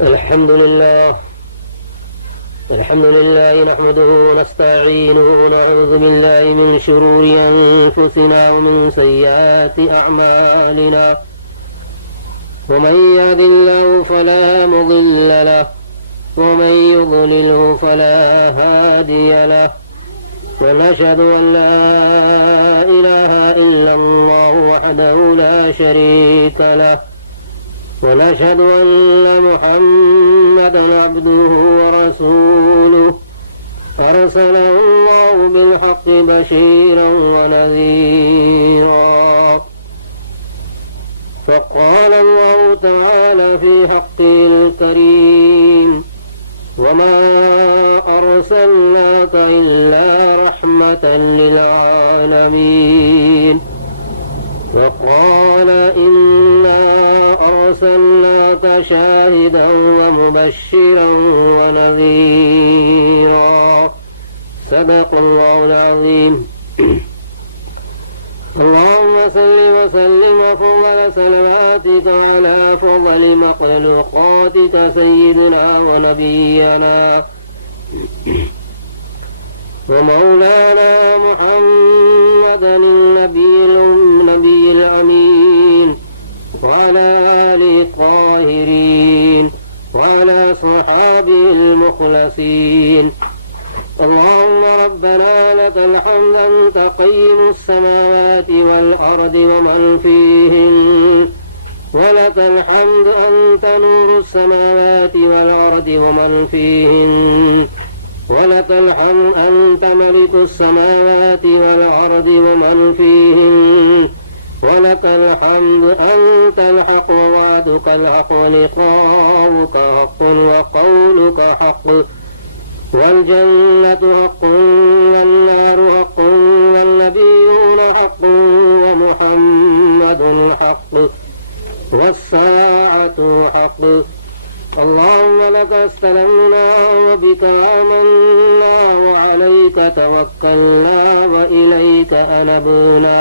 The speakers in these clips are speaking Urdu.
الحمد لله نحمده ونستعينه ونعوذ بالله من شرور أنفسنا ومن سيئات أعمالنا ومن يهد الله فلا مضل له ومن يضلله فلا هادي له ونشهد أن لا إله إلا الله وحده لا شريك له ونشهد أن محمدا عبده ورسوله أرسله الله بالحق بشيرا ونذيرا فقال الله تعالى في حقه الكريم وما أرسلناك إلا رحمة للعالمين وقال إنا أرسلناك شاهدا ومبشرا ونذيرا صدق الله العظيم. اللهم صل وسلم وفضل صلواتك على فضل مخلوقاتك سيدنا ونبينا ومولانا محمد النبي الأمين وعلى آله الطاهرين وعلى صحابه المخلصين. اللهم ربنا لك الحمد أنت قيم السماوات والأرض ومن فيهن ولك الحمد أنت نور السماوات والأرض ومن فيهن ولك الحمد أنت ملك السماوات والأرض ومن فيهن ولك الحمد أنت الحق ووعدك الحق ولقاؤك حق وقولك حق والجنة حق والنار حق والنبيون حق ومحمد حق والساعة حق. اللهم لك استلمنا وبك آمنا وعليك توكلنا وإليك أنبنا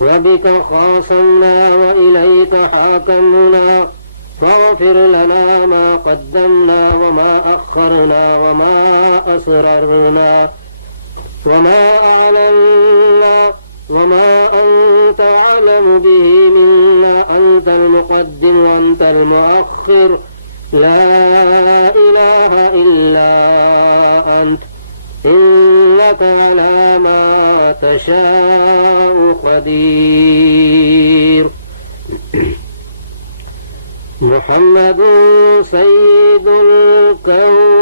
وبك خاصمنا وإليك حاكمنا فاغفر لنا ما قدمنا وما أخرنا وما أسررنا وما أعلنا وما أنت أعلم به منا أنت المقدم وأنت المؤخر لا إله إلا أنت إنك على ما تشاء قدير. محمد سيد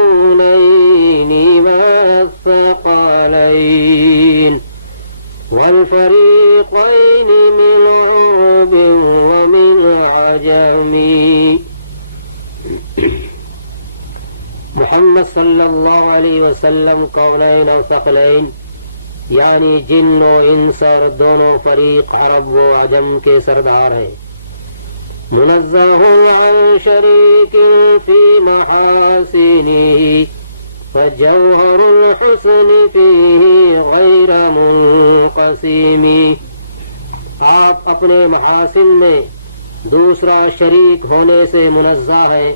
الكونين والثقلين والفريقين من عرب ومن عجم. محمد صلی اللہ علیہ وسلم قونین و ثقلین یعنی جن و انس اور دونوں فریق عرب و عجم کے سردار ہیں. منزہ عن شریک فی محاسنہ فجوہر الحسن فیہ غیر منقسم. آپ اپنے محاسن میں دوسرا شریک ہونے سے منزہ ہے،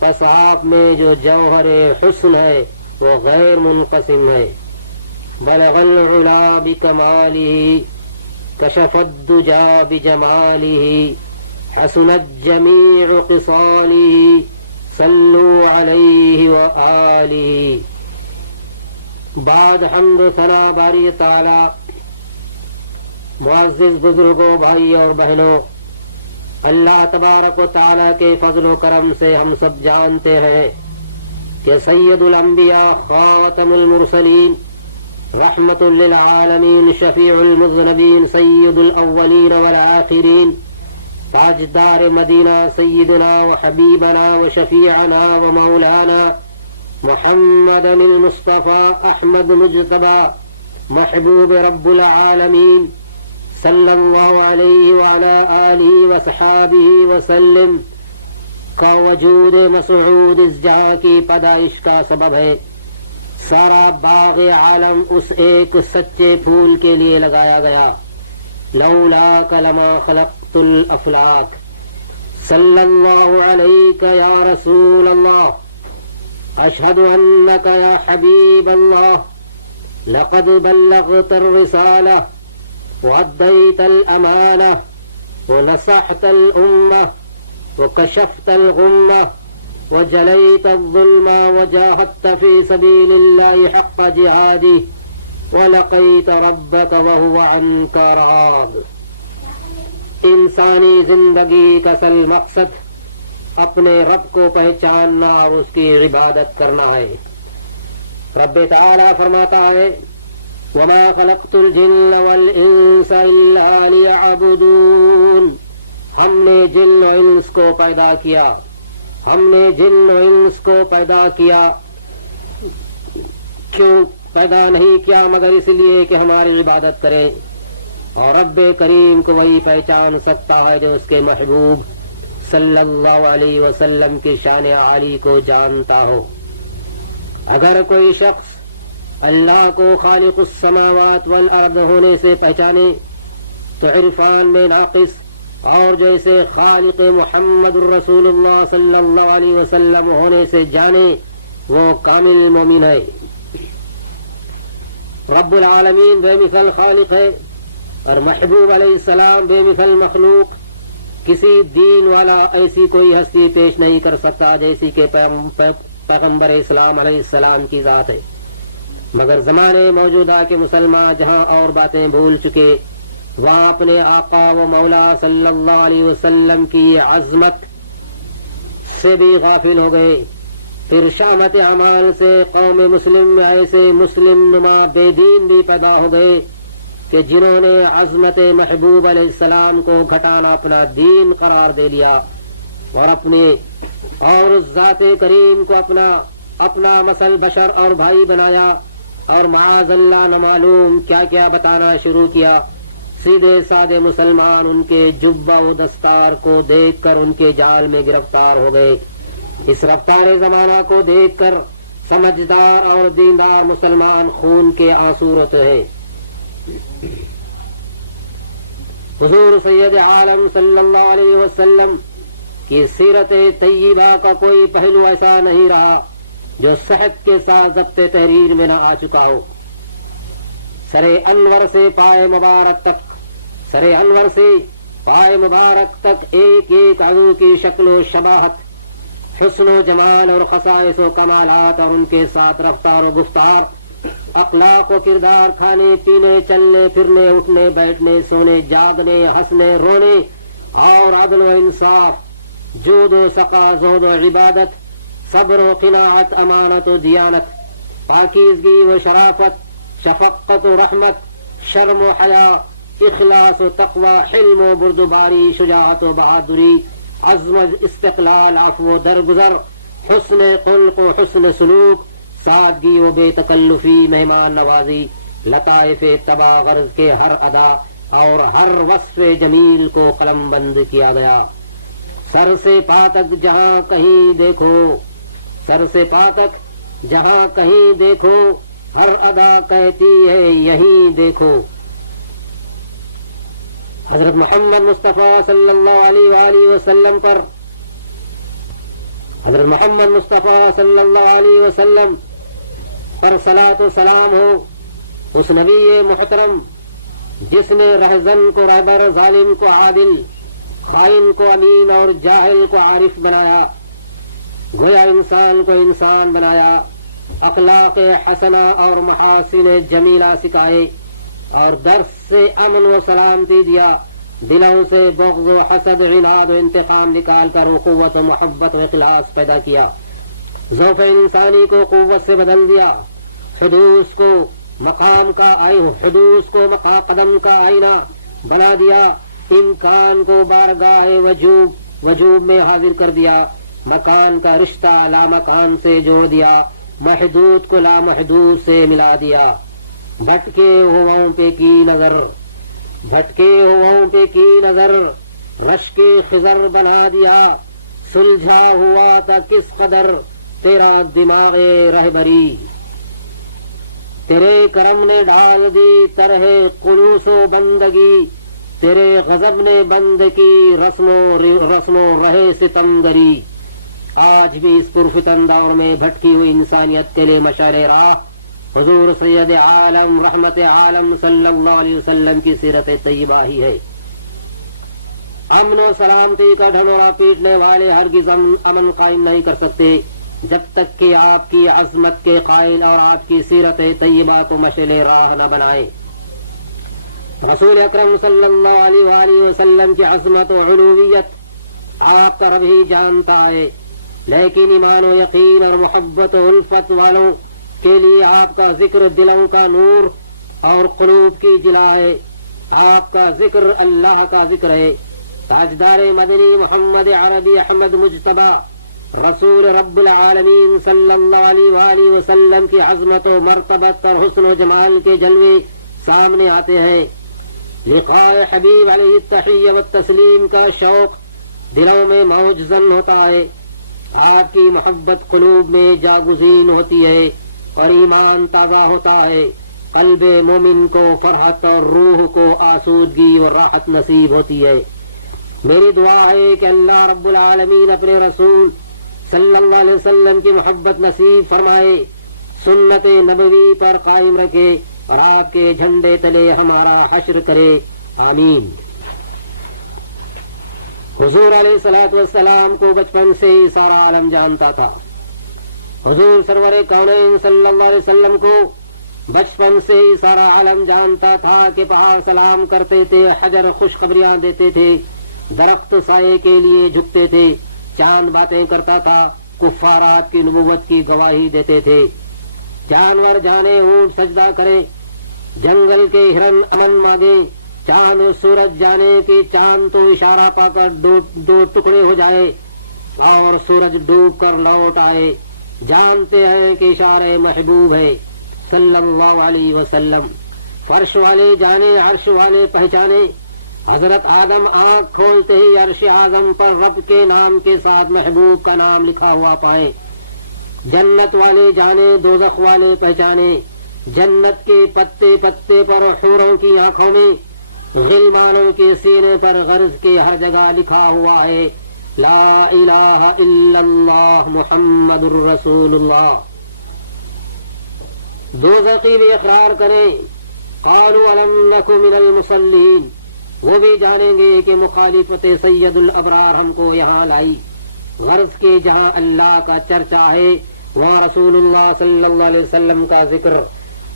پس آپ میں جو جوہر حسن ہے وہ غیر منقسم ہے. بلغ العلا بکمالہ کشف الدجا بجمالہ حسنت جمیع خصالہ صلو علیہ وآلہ. بعد حمد و ثنا باری تعالی. معزز بزرگوں، بھائی اور بہنوں، اللہ تبارک و تعالی کے فضل و کرم سے ہم سب جانتے ہیں کہ سید الانبیاء خاتم المرسلین رحمت للعالمین شفیع المذنبین سید الاولین والآخرین تاجدار مدینہ سیدنا و حبیبنا و شفیعنا و مولانا محمد المصطفى احمد مجتبى محبوب رب العالمین صلی اللہ علیہ وعلی آلہ وصحابہ وسلم کا وجود مسعود اس جہاں کی پیدائش کا سبب ہے. سارا باغ عالم اس ایک سچے پھول کے لیے لگایا گیا. لولاک لما خلقت الافلاک. صلی اللہ علیہ علیک یا رسول اللہ، اشہد انک یا حبیب اللہ، لقد بلغت الرسالہ وأديت الأمانة ونصحت الأمة وكشفت الغمة وجليت الظلم وجاهدت في سبيل الله حق جهاده ولقيت ربك وهو عنك راض۔ انسانی زندگی کا اصل مقصد اپنے رب کو پہچاننا اور اس کی عبادت کرنا ہے۔ رب تعالی فرماتا ہے وما خلقت الجن والانس الا ليعبدون، ہم نے جن و انس کو پیدا کیا، ہم نے جن و انس کو پیدا کیا، کیوں پیدا نہیں کیا مگر اس لیے کہ ہماری عبادت کریں، اور رب کریم کو وہی پہچان سکتا ہے جو اس کے محبوب صلی اللہ علیہ وسلم کی شان عالی کو جانتا ہو۔ اگر کوئی شخص اللہ کو خالق السماوات والارض ہونے سے پہچانے تو عرفان میں ناقص، اور جیسے خالق محمد الرسول اللہ صلی اللہ علیہ وسلم ہونے سے جانے وہ کامل مومن ہے۔ رب العالمین بے مثل خالق ہے اور محبوب علیہ السلام بے مثل مخلوق۔ کسی دین والا ایسی کوئی ہستی پیش نہیں کر سکتا جیسی کہ پیغمبر اسلام علیہ السلام کی ذات ہے، مگر زمانے موجودہ کے مسلمان جہاں اور باتیں بھول چکے وہاں اپنے آقا و مولا صلی اللہ علیہ وسلم کی عظمت سے بھی غافل ہو گئے۔ پھر شامت اعمال سے قوم مسلم میں ایسے مسلم نما بے دین بھی پیدا ہو گئے کہ جنہوں نے عظمت محبوب علیہ السلام کو گھٹانا اپنا دین قرار دے لیا اور اس ذات کریم کو اپنا مثل بشر اور بھائی بنایا، اور معاذ اللہ نامعلوم کیا کیا بتانا شروع کیا۔ سیدھے سادے مسلمان ان کے جبہ و دستار کو دیکھ کر ان کے جال میں گرفتار ہو گئے۔ اس رفتار زمانہ کو دیکھ کر سمجھدار اور دیندار مسلمان خون کے آنسو روتے ہیں۔ حضور سید عالم صلی اللہ علیہ وسلم کی سیرت طیبہ کا کوئی پہلو ایسا نہیں رہا جو صحت کے ساتھ ضبط تحریر میں نہ آ چکا ہو۔ سر انور سے پائے مبارک تک ایک ایک عضو کی شکل و شباہت، حسن و جمال اور خصائص و کمالات اور ان کے ساتھ رفتار و گفتار، اخلاق و کردار، کھانے پینے، چلنے پھرنے، اٹھنے بیٹھنے، سونے جاگنے، ہنسنے رونے، اور عدل و انصاف، جود و سقا، زہد و عبادت، صبر و قناعت، امانت و دیانت، پاکیزگی و شرافت، شفقت و رحمت، شرم و حیا، اخلاص و تقوی، حلم و بردباری، شجاعت و بہادری، عزم و استقلال، عفو و درگزر، حسن خلق و حسن سلوک، سادگی و بے تکلفی، مہمان نوازی، لطائف طبع غرض کے ہر ادا اور ہر وصف جمیل کو قلم بند کیا گیا۔ سر سے پا تک جہاں کہیں دیکھو ہر ادا کہتی ہے یہیں دیکھو۔ حضرت محمد مصطفیٰ صلی اللہ علیہ وآلہ وسلم پر صلاۃ و سلام ہو، اس نبی محترم جس نے رہزن کو رہبر، ظالم کو عادل، خائن کو امین اور جاہل کو عارف بنایا، گویا انسان کو انسان بنایا، اخلاق حسنہ اور محاسن جمیلہ سکھائے، اور درس سے امن و سلامتی دیا، دلوں سے بغض و حسد، عناد و انتقام نکال کر قوت و محبت و اخلاص پیدا کیا، ضعف انسانی کو قوت سے بدل دیا، حدوث کو قدم کا آئینہ بنا دیا، امکان کو بارگاہ وجوب میں حاضر کر دیا، مکان کا رشتہ لامکان سے جوڑ دیا، محدود کو لامحدود سے ملا دیا، بھٹکے ہواؤں پہ کی نظر رش کے خضر بنا دیا، سلجھا ہوا تھا کس قدر تیرا دماغ رہبری، تیرے کرم نے ڈال دی طرح قنوس و بندگی، تیرے غضب نے بند کی رسم و رہے ستمگری، آج بھی اس پرفتن دور میں بھٹکی ہوئی انسانیت کے لیے مشعل راہ حضور سید عالم رحمت عالم صلی اللہ علیہ وسلم کی سیرت طیبہ ہی ہے۔ امن و سلامتی کا ڈھنڈورا پیٹنے والے ہرگز امن قائم نہیں کر سکتے جب تک کہ آپ کی عظمت کے قائل اور آپ کی سیرت طیبہ کو مشعل راہ نہ بنائے۔ رسول اکرم صلی اللہ علیہ وآلہ وسلم کی عظمت و علویت آپ کا رب ہی جانتا ہے، لیکن ایمان و یقین اور محبت و الفت والوں کے لیے آپ کا ذکر دلوں کا نور اور قلوب کی جلا ہے۔ آپ کا ذکر اللہ کا ذکر ہے۔ تاجدار مدنی محمد عربی احمد مجتبی رسول رب العالمین صلی اللہ علیہ وآلہ وسلم کی عظمت و مرتبت اور حسن و جمال کے جلوے سامنے آتے ہیں۔ لقاء حبیب علیہ التحیہ والتسلیم کا شوق دلوں میں موج زن ہوتا ہے۔ آپ کی محبت قلوب میں جاگزین ہوتی ہے اور ایمان تازہ ہوتا ہے۔ قلب مومن کو فرحت اور روح کو آسودگی و راحت نصیب ہوتی ہے۔ میری دعا ہے کہ اللہ رب العالمین اپنے رسول صلی اللہ علیہ وسلم کی محبت نصیب فرمائے، سنت نبوی پر قائم رکھے اور آپ کے جھنڈے تلے ہمارا حشر کرے، آمین۔ حضور علیہ الصلوۃ والسلام کو بچپن سے ہی سارا عالم جانتا تھا۔ حضور سرور کونین صلی اللہ علیہ وسلم کو بچپن سے ہی سارا عالم جانتا تھا کہ پہاڑ سلام کرتے تھے، حجر خوشخبریاں دیتے تھے، درخت سائے کے لیے جھکتے تھے، چاند باتیں کرتا تھا، کفار آپ کی نبوت کی گواہی دیتے تھے۔ جانور جانے اونٹ سجدہ کرے، جنگل کے ہرن امن مانگے، چاند و سورج جانے کہ چاند تو اشارہ پا کر دو ٹکڑے ہو جائے اور سورج ڈوب کر لوٹ آئے، جانتے ہیں کہ اشارہ محبوب ہے صلی اللہ علیہ وسلم۔ فرش والے جانے، عرش والے پہچانے، حضرت آدم آنکھ کھولتے ہی عرش اعظم پر رب کے نام کے ساتھ محبوب کا نام لکھا ہوا پائے۔ جنت والے جانے، دوزخ والے پہچانے، جنت کے پتے پتے پر حوروں کی آنکھوں میں، غلمانوں کے سینے پر غرض کے ہر جگہ لکھا ہوا ہے لا الہ الا اللہ محمد الرسول اللہ۔ دوزخی بھی اقرار کریں قالوا الم نک من المصلین، وہ بھی جانیں گے کہ مخالفت سید الابرار ہم کو یہاں لائی، غرض کے جہاں اللہ کا چرچا ہے وہاں رسول اللہ صلی اللہ علیہ وسلم کا ذکر،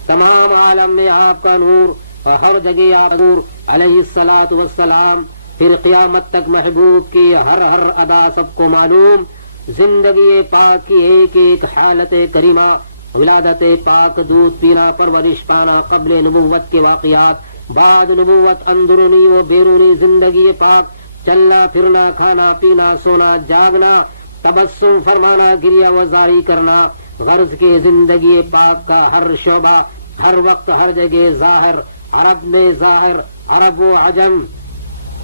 تمام عالم میں آپ کا نور اور ہر جگہ آپ نور علیہ الصلاۃ والسلام، پھر قیامت تک محبوب کی ہر ہر ادا سب کو معلوم، زندگی پاک کی ایک ایک حالت کریمہ، ولادت پاک، دودھ پینا، پرورش پانا، قبل نبوت کے واقعات، بعد نبوت، اندرونی و بیرونی زندگی پاک، چلنا پھرنا، کھانا پینا، سونا جاگنا، تبسم فرمانا، گریہ وزاری کرنا، غرض کے زندگی پاک کا ہر شعبہ، ہر وقت، ہر جگہ ظاہر، عرب میں ظاہر، عرب و عجم،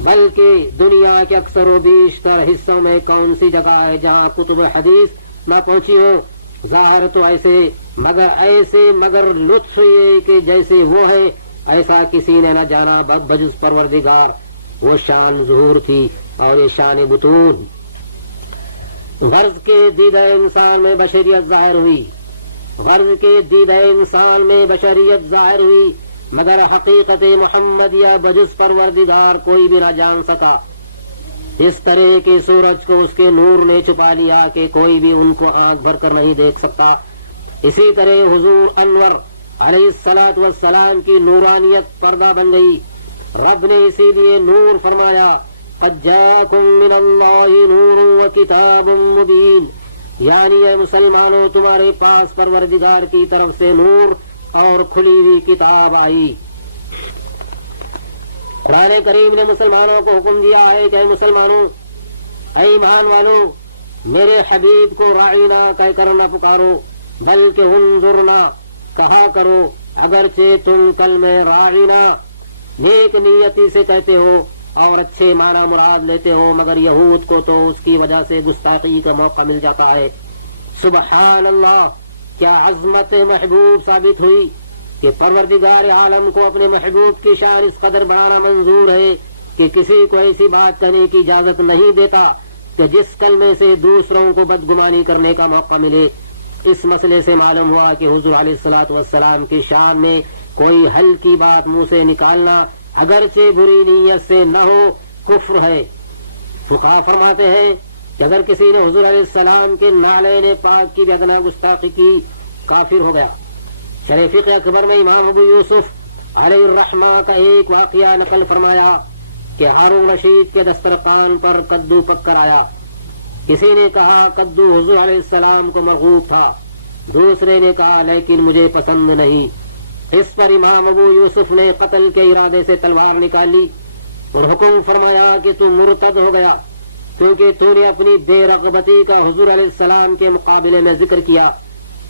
بلکہ دنیا کے اکثر و بیشتر حصوں میں کون سی جگہ ہے جہاں کتب حدیث نہ پہنچی ہو؟ ظاہر تو ایسے مگر لطف یہ کہ جیسے وہ ہے ایسا کسی نے نہ جانا بجز پروردگار، وہ شان ظہور تھی اور یہ شان بطون۔ غرض کے دیدہ انسان میں بشریت ظاہر ہوئی، غرض کے دیدہ انسان میں بشریت ظاہر ہوئی، مگر حقیقت محمد یا بجز پروردگار کوئی بھی نہ جان سکا۔ اس طرح کے سورج کو اس کے نور نے چھپا لیا کہ کوئی بھی ان کو آنکھ بھر کر نہیں دیکھ سکتا۔ اسی طرح حضور انور علیہ الصلاۃ والسلام کی نورانیت پردہ بن گئی۔ رب نے اسی لیے نور فرمایا قد جاءکم من اللہ نور وکتاب مبین، یعنی اے مسلمانوں تمہارے پاس پروردگار کی طرف سے نور اور کھلی ہوئی کتاب آئی۔ قرآن کریم نے مسلمانوں کو حکم دیا ہے کہ اے مسلمانوں، اے ایمان والوں، میرے حبیب کو راعینا کہہ کر نہ پکارو بلکہ انظرنا کہا کرو، اگرچہ تم کلمہ راعینا نیک نیتی سے کہتے ہو اور اچھے معنی مراد لیتے ہو، مگر یہود کو تو اس کی وجہ سے گستاخی کا موقع مل جاتا ہے۔ سبحان اللہ، کیا عظمت محبوب ثابت ہوئی کہ پروردگار عالم کو اپنے محبوب کی شان اس قدر بڑھانا منظور ہے کہ کسی کو ایسی بات کہنے کی اجازت نہیں دیتا کہ جس کلمے سے دوسروں کو بدگمانی کرنے کا موقع ملے۔ اس مسئلے سے معلوم ہوا کہ حضور علیہ الصلوۃ والسلام کی شان میں کوئی ہلکی بات منہ سے نکالنا اگرچہ بری نیت سے نہ ہو کفر ہے۔ فقہا فرماتے ہیں کہ اگر کسی نے حضور علیہ السلام کے نعلین پاک کی ادنا گستاخی کی کافر ہو گیا۔ شرح فقہ اکبر میں امام ابو یوسف علیہ الرحمہ کا ایک واقعہ نقل فرمایا کہ ہارون رشید کے دسترخوان پر کدو پک کر آیا۔ کسی نے کہا کدو حضور علیہ السلام کو مرغوب تھا، دوسرے نے کہا لیکن مجھے پسند نہیں۔ اس پر امام ابو یوسف نے قتل کے ارادے سے تلوار نکالی اور حکم فرمایا کہ تو مرتد ہو گیا، کیونکہ تو نے اپنی بے رغبتی کا حضور علیہ السلام کے مقابلے میں ذکر کیا۔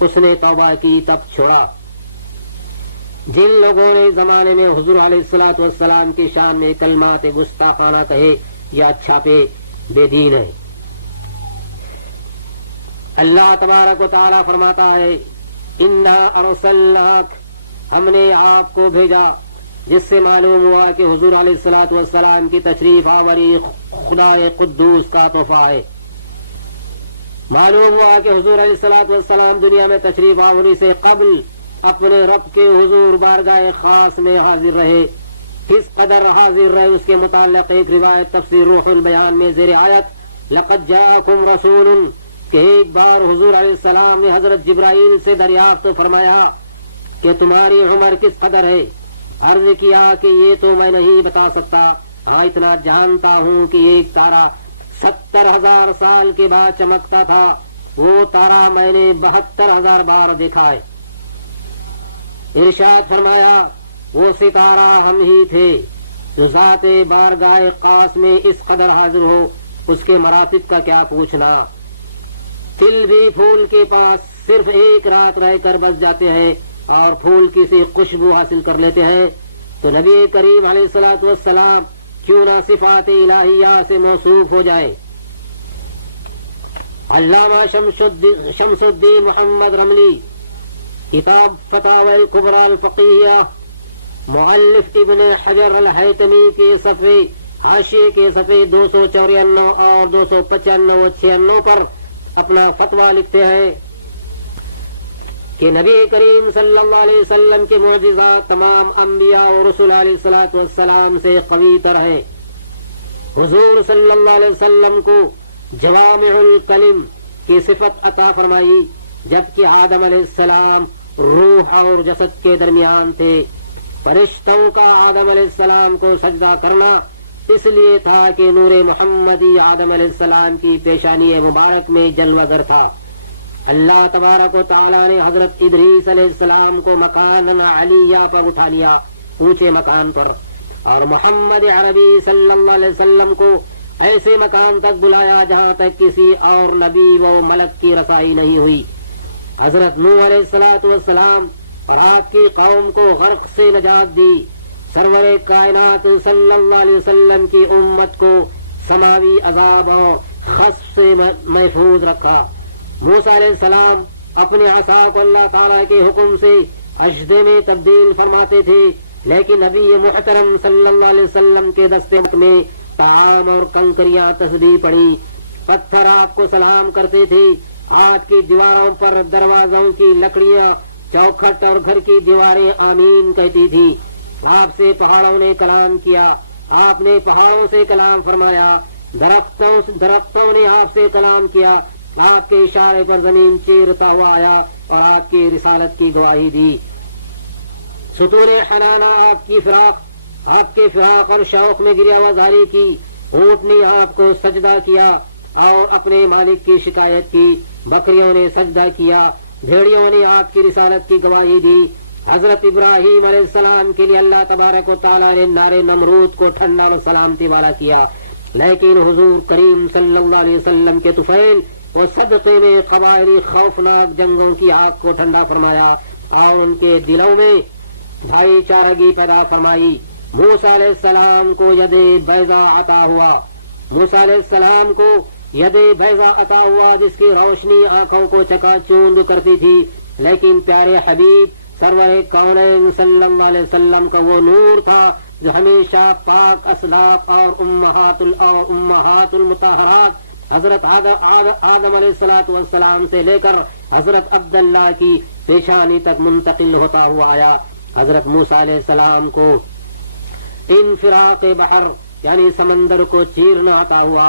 اس نے توبہ کی، تب چھوڑا۔ جن لوگوں نے زمانے میں حضور علیہ الصلوۃ والسلام کی شان میں کلمات گستاخانہ کہے یا چھاپے، بے دین ہے۔ اللہ تبارک و تعالیٰ فرماتا ہے انا ارسلناک، ہم نے آپ کو بھیجا، جس سے معلوم ہوا کہ حضور علیہ الصلوۃ والسلام کی تشریف آوری خدا قدوس کا تحفہ ہے۔ معلوم ہوا کہ حضور علیہ الصلوۃ والسلام دنیا میں تشریف آوری سے قبل اپنے رب کے حضور بارگاہ خاص میں حاضر رہے۔ کس قدر حاضر رہے اس کے متعلق ایک روایت تفسیر روح البیان میں زیر آیت لقد جاءکم رسول کہ ایک بار حضور علیہ السلام نے حضرت جبرائیل سے دریافت فرمایا کہ تمہاری عمر کس قدر ہے؟ عرض کیا کہ یہ تو میں نہیں بتا سکتا، ہاں اتنا جانتا ہوں کہ ایک تارا 70,000 سال کے بعد چمکتا تھا، وہ تارا میں نے 72,000 بار دیکھا ہے۔ ارشاد فرمایا وہ ستارہ ہم ہی تھے۔ تو ذات بارگاہ خاص میں اس قدر حاضر ہو، اس کے مراتب کا کیا پوچھنا۔ تل بھی پھول کے پاس صرف ایک رات رہ کر بس جاتے ہیں اور پھول کی سی خوشبو حاصل کر لیتے ہیں، تو نبی کریم علیہ الصلوۃ والسلام کیوں نہ صفات الہیہ سے موصوف ہو جائے۔ علامہ شمس الدین محمد رملی کتاب فتاوی الکبریٰ الفقیہ، مؤلف ابن حجر الہیتمی کے صفحے حاشیے کے صفحے 294 اور 295 و 96 پر اپنا فتویٰ لکھتے ہیں کہ نبی کریم صلی اللہ علیہ وسلم کے معجزات تمام انبیاء اور رسول علیہ الصلوۃ والسلام سے قوی تر ہے۔ حضور صلی اللہ علیہ وسلم کو جوامع الکلم کی صفت عطا فرمائی، جبکہ آدم علیہ السلام روح اور جسد کے درمیان تھے۔ فرشتوں کا آدم علیہ السلام کو سجدہ کرنا اس لیے تھا کہ نور محمدی آدم علیہ السلام کی پیشانی مبارک میں جلوہ گر تھا۔ اللہ تبارک و تعالیٰ نے حضرت ادریس علیہ السلام کو مکان علیہ پر اٹھا لیا، اونچے مکان پر، اور محمد عربی صلی اللہ علیہ وسلم کو ایسے مکان تک بلایا جہاں تک کسی اور نبی و ملک کی رسائی نہیں ہوئی۔ حضرت نوح علیہ الصلوۃ والسلام اور آپ کی قوم کو غرق سے نجات دی۔ سرور کائنات صلی اللہ علیہ وسلم کی امت کو سماوی عذاب اور خسف سے محفوظ رکھا۔ موسیٰ علیہ السلام اپنے عصا کو اللہ تعالیٰ کے حکم سے اژدے میں تبدیل فرماتے تھے، لیکن نبی محترم صلی اللہ علیہ وسلم کے دستے میں طعام اور کنکریاں تسبیح پڑی۔ پتھر آپ کو سلام کرتے تھے، آپ کی دیواروں پر دروازوں کی لکڑیاں، چوکھٹ اور گھر کی دیواریں آمین کہتی تھی۔ آپ سے پہاڑوں نے کلام کیا، آپ نے پہاڑوں سے کلام فرمایا، درختوں نے آپ سے کلام کیا، آپ کے اشارے پر زمین چیرتا ہوا آیا اور آپ کی رسالت کی گواہی دی۔ ستون حنانہ آپ کے فراق اور شوق میں گریہ وزاری کی، اونٹ نے آپ کو سجدہ کیا اور اپنے مالک کی شکایت کی، بکریوں نے سجدہ کیا، بھیڑیوں نے آپ کی رسالت کی گواہی دی۔ حضرت ابراہیم علیہ السلام کے لیے اللہ تبارک و تعالیٰ نے نار نمرود کو ٹھنڈا اور سلامتی والا کیا، لیکن حضور کریم صلی اللہ علیہ وسلم کے طفیل اور صدقے نے قبائلی خوفناک جنگوں کی آگ کو ٹھنڈا فرمایا اور ان کے دلوں میں بھائی چارگی پیدا فرمائی۔ موسیٰ علیہ السلام کو ید بیضا عطا ہوا، موسیٰ علیہ السلام کو ید بیضا عطا ہوا جس کی روشنی آنکھوں کو چکا چوند کرتی تھی، لیکن پیارے حبیب سرور کونین صلی اللہ علیہ وسلم کا وہ نور تھا جو ہمیشہ پاک اسلاف اور امہات المطہرات حضرت آدم علیہ الصلوۃ والسلام سے لے کر حضرت عبداللہ کی پیشانی تک منتقل ہوتا ہوا آیا. حضرت موسیٰ علیہ السلام کو انفراق بحر یعنی سمندر کو چیرنا عطا ہوا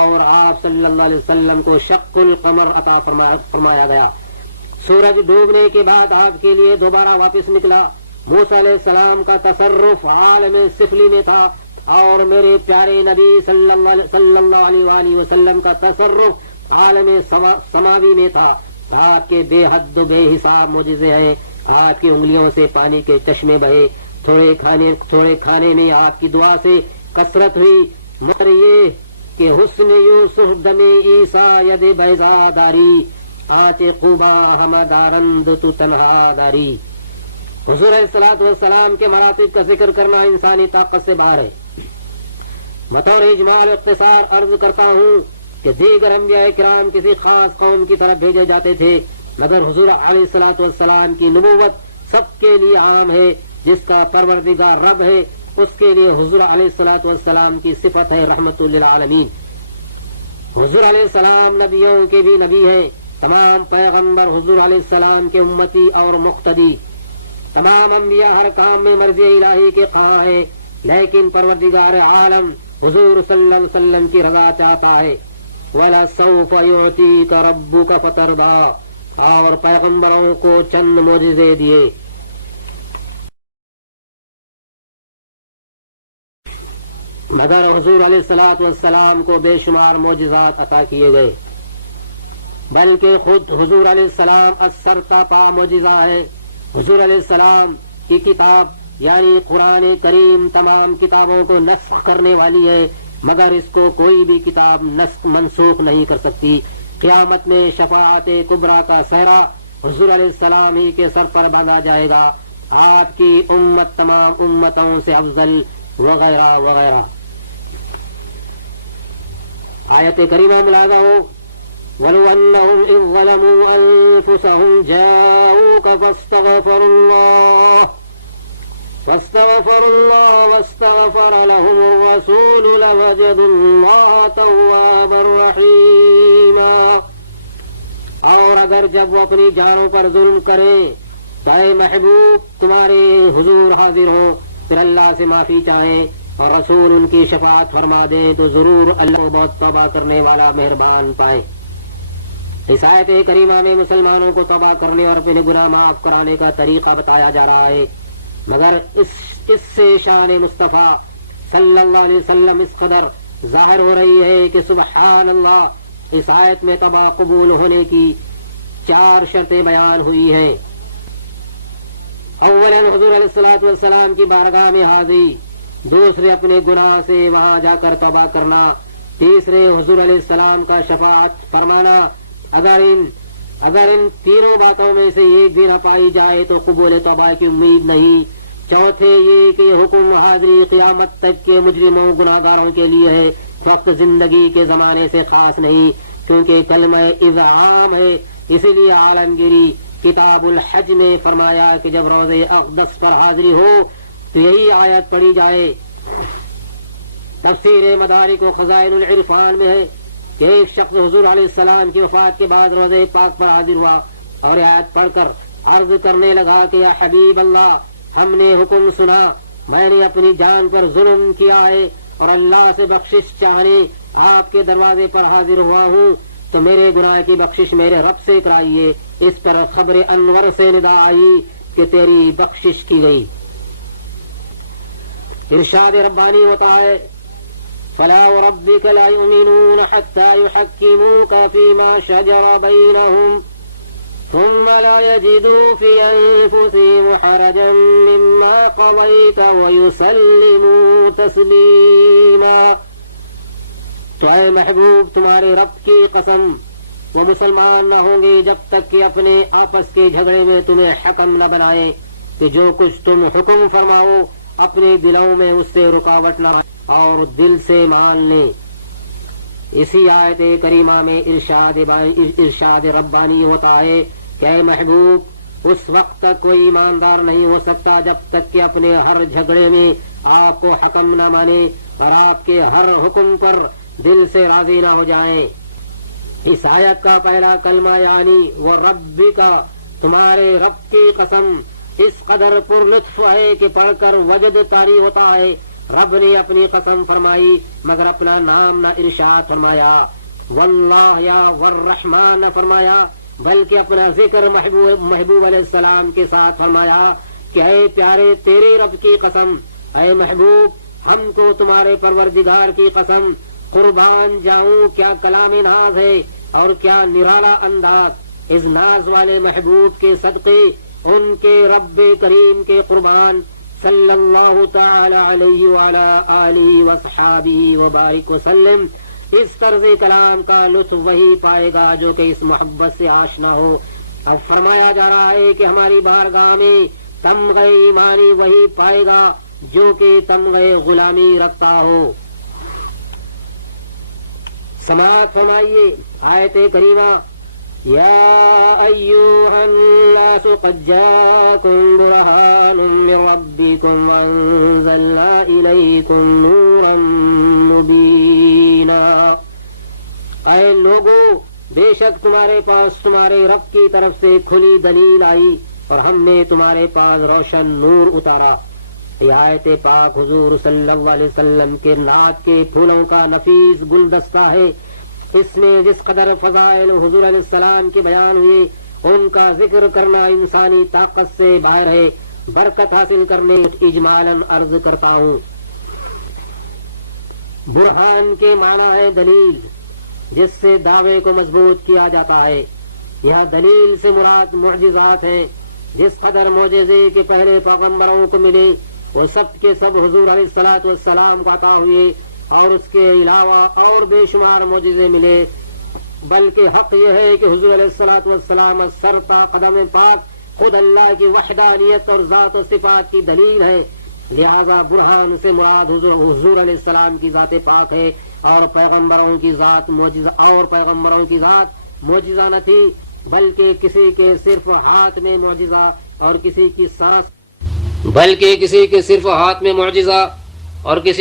اور آپ صلی اللہ علیہ وسلم کو شق القمر عطا فرمایا گیا. سورج ڈوبنے کے بعد آپ کے لیے دوبارہ واپس نکلا. موسیٰ علیہ السلام کا تصرف عالم سفلی میں تھا اور میرے پیارے نبی صلی اللہ علیہ وآلہ وسلم کا تصرف عالم سماوی میں تھا. آپ کے بے حد و بے حساب معجزے ہیں. آپ کی انگلیوں سے پانی کے چشمے بہے. تھوڑے کھانے میں آپ کی دعا سے کثرت ہوئی. مگر یہ کہ حسن یوسف دم عیسیٰ ید بیضا داری آچ قوبا ہم دارند تو تنہا داری. حضور علیہ الصلوۃ والسلام کے مراتب کا ذکر کرنا انسانی طاقت سے باہر ہے. بطور اجمال اختصار عرض کرتا ہوں کہ دیگر انبیاء کرام کسی خاص قوم کی طرف بھیجے جاتے تھے، مگر حضور علیہ الصلوۃ والسلام کی نبوت سب کے لیے عام ہے. جس کا پروردگار رب ہے اس کے لیے حضور علیہ الصلوۃ والسلام کی صفت ہے رحمت للعالمین. حضور علیہ السلام نبیوں کے بھی نبی ہیں. تمام پیغمبر حضور علیہ السلام کے امتی اور مقتدی. تمام انبیاء ہر کام میں مرضی الہی کے خواہاں ہیں، لیکن پروردگار عالم حضور صلی اللہ علیہ وسلم کی رضا چاہتا ہے. وَلَسَوْفَ يُعْطِيكَ رَبُّكَ فَتَرْضَىٰ اور پیغمبروں کو چند معجزے دیے. مگر حضور علیہ الصلوۃ والسلام کو بے شمار معجزات عطا کیے گئے، بلکہ خود حضور علیہ السلام اثرتا پا معجزہ ہے. حضور علیہ السلام کی کتاب یعنی قرآن کریم تمام کتابوں کو نسخ کرنے والی ہے، مگر اس کو کوئی بھی کتاب منسوخ نہیں کر سکتی. قیامت میں شفاعت کبریٰ کا صحرا حضور علیہ السلام ہی کے سر پر باندھا جائے گا. آپ کی امت تمام امتوں سے افضل وغیرہ وغیرہ. آیت کریمہ ملاحظہ ہو وَلَوْ أَنَّهُمْ إِذ ظَّلَمُوا أَنفُسَهُمْ جَاءُوكَ فَاسْتَغْفَرُوا اللَّهَ وَاسْتَغْفَرَ لَهُمُ الرَّسُولُ لَوَجَدُوا اللَّهَ تَوَّابًا رَحِيمًا. اور اگر جب وہ اپنی جانوں پر ظلم کرے تو اے محبوب تمہارے حضور حاضر ہو، پھر اللہ سے معافی چاہیں اور رسول ان کی شفاعت فرما دے تو ضرور اللہ بہت توبہ کرنے والا مہربان پائے. اس آیت کریمہ میں مسلمانوں کو توبہ کرنے اور اپنے گناہ معاف کرانے کا طریقہ بتایا جا رہا ہے، مگر اس سے شان مصطفیٰ صلی اللہ علیہ وسلم اس قدر ظاہر ہو رہی ہے کہ سبحان اللہ. اس آیت میں توبہ قبول ہونے کی 4 شرطیں بیان ہوئی ہیں. اولاً حضور علیہ الصلوۃ والسلام کی بارگاہ میں حاضری، دوسرے اپنے گناہ سے وہاں جا کر توبہ کرنا، تیسرے حضور علیہ السلام کا شفاعت فرمانا. اگر ان تینوں باتوں میں سے ایک بھی نہ پائی جائے تو قبول توبہ کی امید نہیں. چوتھے یہ کہ حکم حاضری قیامت تک کے مجرموں گناہگاروں کے لیے ہے، وقت زندگی کے زمانے سے خاص نہیں، کیونکہ کلمہ اذعام ہے. اسی لیے عالمگیری کتاب الحج میں فرمایا کہ جب روزے اقدس پر حاضری ہو تو یہی آیت پڑھی جائے. تفسیر مدارک و خزائن العرفان میں ہے کہ ایک شخص حضور علیہ السلام کی وفات کے بعد روزے پاک پر حاضر ہوا اور آیت پڑھ کر عرض کرنے لگا کہ یا حبیب اللہ، ہم نے حکم سنا، میں نے اپنی جان پر ظلم کیا ہے اور اللہ سے بخشش چاہنے آپ کے دروازے پر حاضر ہوا ہوں، تو میرے گناہ کی بخشش میرے رب سے کرائیے. اس پر خبر انور سے ندا آئی کہ تیری بخشش کی گئی. ارشاد ربانی ہوتا ہے فَلَا وَرَبِّكَ لَا يُؤْمِنُونَ حَتَّى يُحَكِّمُوكَ فِي مَا شَجَرَ بَيْنَهُمْ ثُمَّ لَا يَجِدُوا فِي أَنفُسِهِمْ حَرَجًا مِّمَّا قَضَيْتَ وَيُسَلِّمُوا تَسْلِيمًا. تو اے محبوب تمہارے رب کی قسم، وہ مسلمان نہ ہوں گے جب تک کہ اپنے آپس کے جھگڑے میں تمہیں حکم نہ بنائے کہ جو کچھ تم حکم فرماؤ اپنے دلوں میں اس سے رکاوٹ نہ اور دل سے مان لیں. اسی آیت کریمہ میں ارشاد ربانی ہوتا ہے کہ اے محبوب اس وقت تک کوئی ایماندار نہیں ہو سکتا جب تک کہ اپنے ہر جھگڑے میں آپ کو حکم نہ مانے اور آپ کے ہر حکم پر دل سے راضی نہ ہو جائیں۔ اس آیت کا پہلا کلمہ یعنی وہ رب کا، تمہارے رب کی قسم، اس قدر پر لطف ہے کہ پڑھ کر وجد طاری ہوتا ہے۔ رب نے اپنی قسم فرمائی مگر اپنا نام نہ ارشاد فرمایا، واللہ یا والرحمن نہ فرمایا، بلکہ اپنا ذکر محبوب علیہ السلام کے ساتھ فرمایا کہ اے پیارے تیرے رب کی قسم، اے محبوب ہم کو تمہارے پروردگار کی قسم قربان جاؤں، کیا کلام ناز ہے اور کیا نرالا انداز۔ اس ناز والے محبوب کے صدقے ان کے رب کریم کے قربان صلی اللہ تعالی علیہ وعلی آلہ وصحابہ وبارک وسلم۔ اس طرز کلام کا لطف وہی پائے گا جو کہ اس محبت سے آشنا ہو۔ اب فرمایا جا رہا ہے کہ ہماری بارگاہ میں تمغہ ایمانی وہی پائے گا جو کہ تمغہ غلامی رکھتا ہو۔ سماعت فرمائیے آیت کریمہ، یا ایھا الناس قد جاءکم برہان من ربکم وانزلنا الیکم نورا مبینا۔ اے لوگو، بے شک تمہارے پاس تمہارے رب کی طرف سے کھلی دلیل آئی اور ہم نے تمہارے پاس روشن نور اتارا۔ یہ آیت پاک حضور صلی اللہ علیہ وسلم کے نعت کے پھولوں کا نفیس گلدستہ ہے۔ اس میں جس قدر فضائل حضور علیہ السلام کے بیان ہوئے ان کا ذکر کرنا انسانی طاقت سے باہر ہے۔ برکت حاصل کرنے اجمالاً عرض کرتا ہوں۔ برہان کے معنی ہے دلیل، جس سے دعوے کو مضبوط کیا جاتا ہے۔ یہاں دلیل سے مراد معجزات ہیں۔ جس قدر معجزے کے پہلے پیغمبروں کو ملے وہ سب کے سب حضور علیہ الصلوۃ والسلام کو عطا ہوئے، اور اس کے علاوہ اور بے شمار معجزے ملے۔ بلکہ حق یہ ہے کہ حضور علیہ الصلوۃ والسلام سر تا قدم پاک خود اللہ کی وحدانیت اور ذات و صفات کی دلیل ہے، لہذا برہان سے مراد حضور علیہ السلام کی ذات پاک ہے، اور پیغمبروں کی ذات معجزہ نہ تھی، بلکہ کسی کے صرف ہاتھ میں معجزہ اور کسی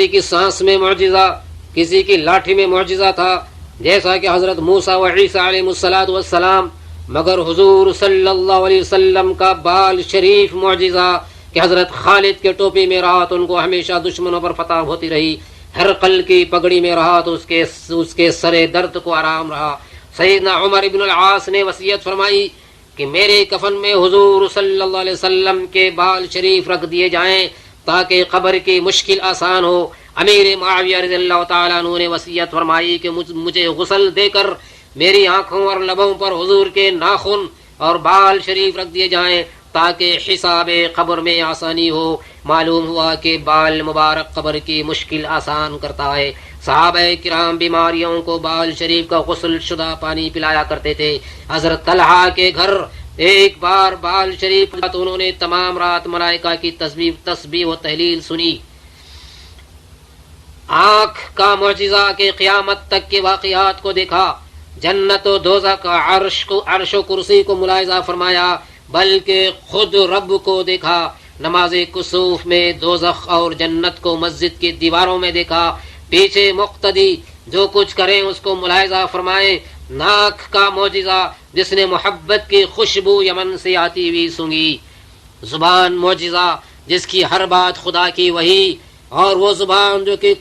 کی سانس میں معجزہ، کسی کی لاٹھی میں معجزہ تھا، جیسا کہ حضرت موسیٰ و عیسیٰ علیہ السلام۔ مگر حضور صلی اللہ علیہ وسلم کا بال شریف معجزہ کہ حضرت خالد کے ٹوپی میں رہا تو ان کو ہمیشہ دشمنوں پر فتح ہوتی رہی، ہرقل کی پگڑی میں رہا تو اس کے سرے درد کو آرام رہا۔ سیدنا عمر ابن العاص نے وصیت فرمائی کہ میرے کفن میں حضور صلی اللہ علیہ وسلم کے بال شریف رکھ دیے جائیں تاکہ قبر کی مشکل آسان ہو۔ امیر معاویہ رضی اللہ تعالیٰ عنہ نے وصیت فرمائی کہ مجھے غسل دے کر میری آنکھوں اور لبوں پر حضور کے ناخن اور بال شریف رکھ دیے جائیں تاکہ حساب قبر میں آسانی ہو۔ معلوم ہوا کہ بال مبارک قبر کی مشکل آسان کرتا ہے۔ صحابہ کرام بیماریوں کو بال شریف کا غسل شدہ پانی پلایا کرتے تھے۔ حضرت طلحہ کے گھر ایک بار بال شریف تو انہوں نے تمام رات ملائکہ کی تسبیح و تحلیل سنی۔ آنکھ کا معجزہ کہ قیامت تک کے واقعات کو دیکھا، جنت و دوزخ، عرش و کرسی کو ملاحظہ فرمایا، بلکہ خود رب کو دیکھا۔ نماز کسوف میں دوزخ اور جنت کو مسجد کی دیواروں میں دیکھا۔ پیچھے مقتدی جو کچھ کریں اس کو ملاحظہ فرمائیں۔ ناک کا معجزہ جس نے محبت کی خوشبو یمن سے آتی ہوئی سونگھی۔ زبان معجزہ جس کی ہر بات خدا کی وحی، اور وہ زبان جو کہ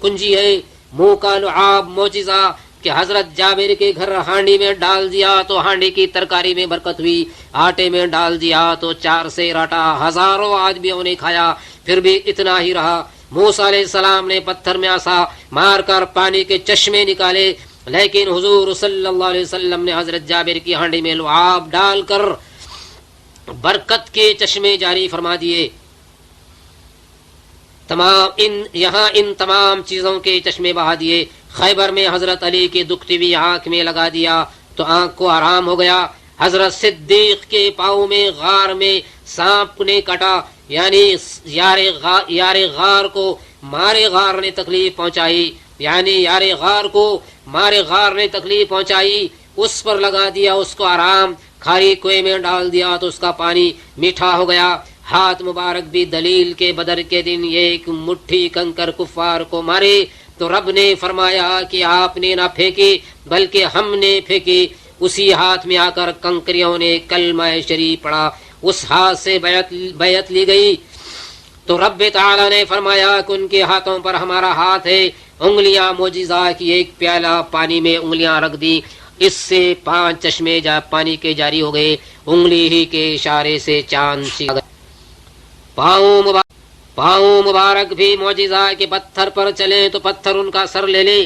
کنجی ہے۔ منہ کا لعاب معجزہ کہ حضرت جابر کے گھر ہانڈی میں ڈال دیا تو ہانڈی کی ترکاری میں برکت ہوئی، آٹے میں ڈال دیا تو 4 سیر آٹا ہزاروں آدمیوں نے کھایا، پھر بھی اتنا ہی رہا۔ موسیٰ علیہ السلام نے پتھر میں عصا مار کر پانی کے چشمے نکالے، لیکن حضور صلی اللہ علیہ وسلم نے حضرت جابر کی ہانڈی میں لعاب ڈال کر برکت کے چشمے جاری فرما دیے۔ ان تمام چیزوں کے چشمے بہا دیے۔ خیبر میں حضرت علی کی دکھتی ہوئی آنکھ میں لگا دیا تو آنکھ کو آرام ہو گیا۔ حضرت صدیق کے پاؤں میں غار میں سانپ نے کاٹا، یعنی یار غار کو مارے غار نے تکلیف پہنچائی، اس پر لگا دیا اس کو آرام۔ کھاری کنویں میں ڈال دیا تو اس کا پانی میٹھا ہو گیا۔ ہاتھ مبارک بھی دلیل کے بدر کے دن ایک مٹھی کنکر کفار کو مارے تو رب نے فرمایا کہ آپ نے نہ پھینکی بلکہ ہم نے پھینکی۔ اسی ہاتھ میں آ کر کنکریوں نے کلمہ شریف پڑھا، اس ہاتھ سے بیعت لی گئی۔ تو رب تعالی نے فرمایا کہ ان کے ہاتھوں پر ہمارا ہاتھ ہے، انگلیاں معجزہ کی ایک پیالہ پانی میں انگلیاں رکھ دی، اس سے 5 چشمے پانی کے جاری ہو گئے، انگلی ہی کے اشارے سے چاند سیکھ گئے۔ پاؤں مبارک بھی معجزہ کے پتھر پر چلیں تو پتھر ان کا سر لے لے،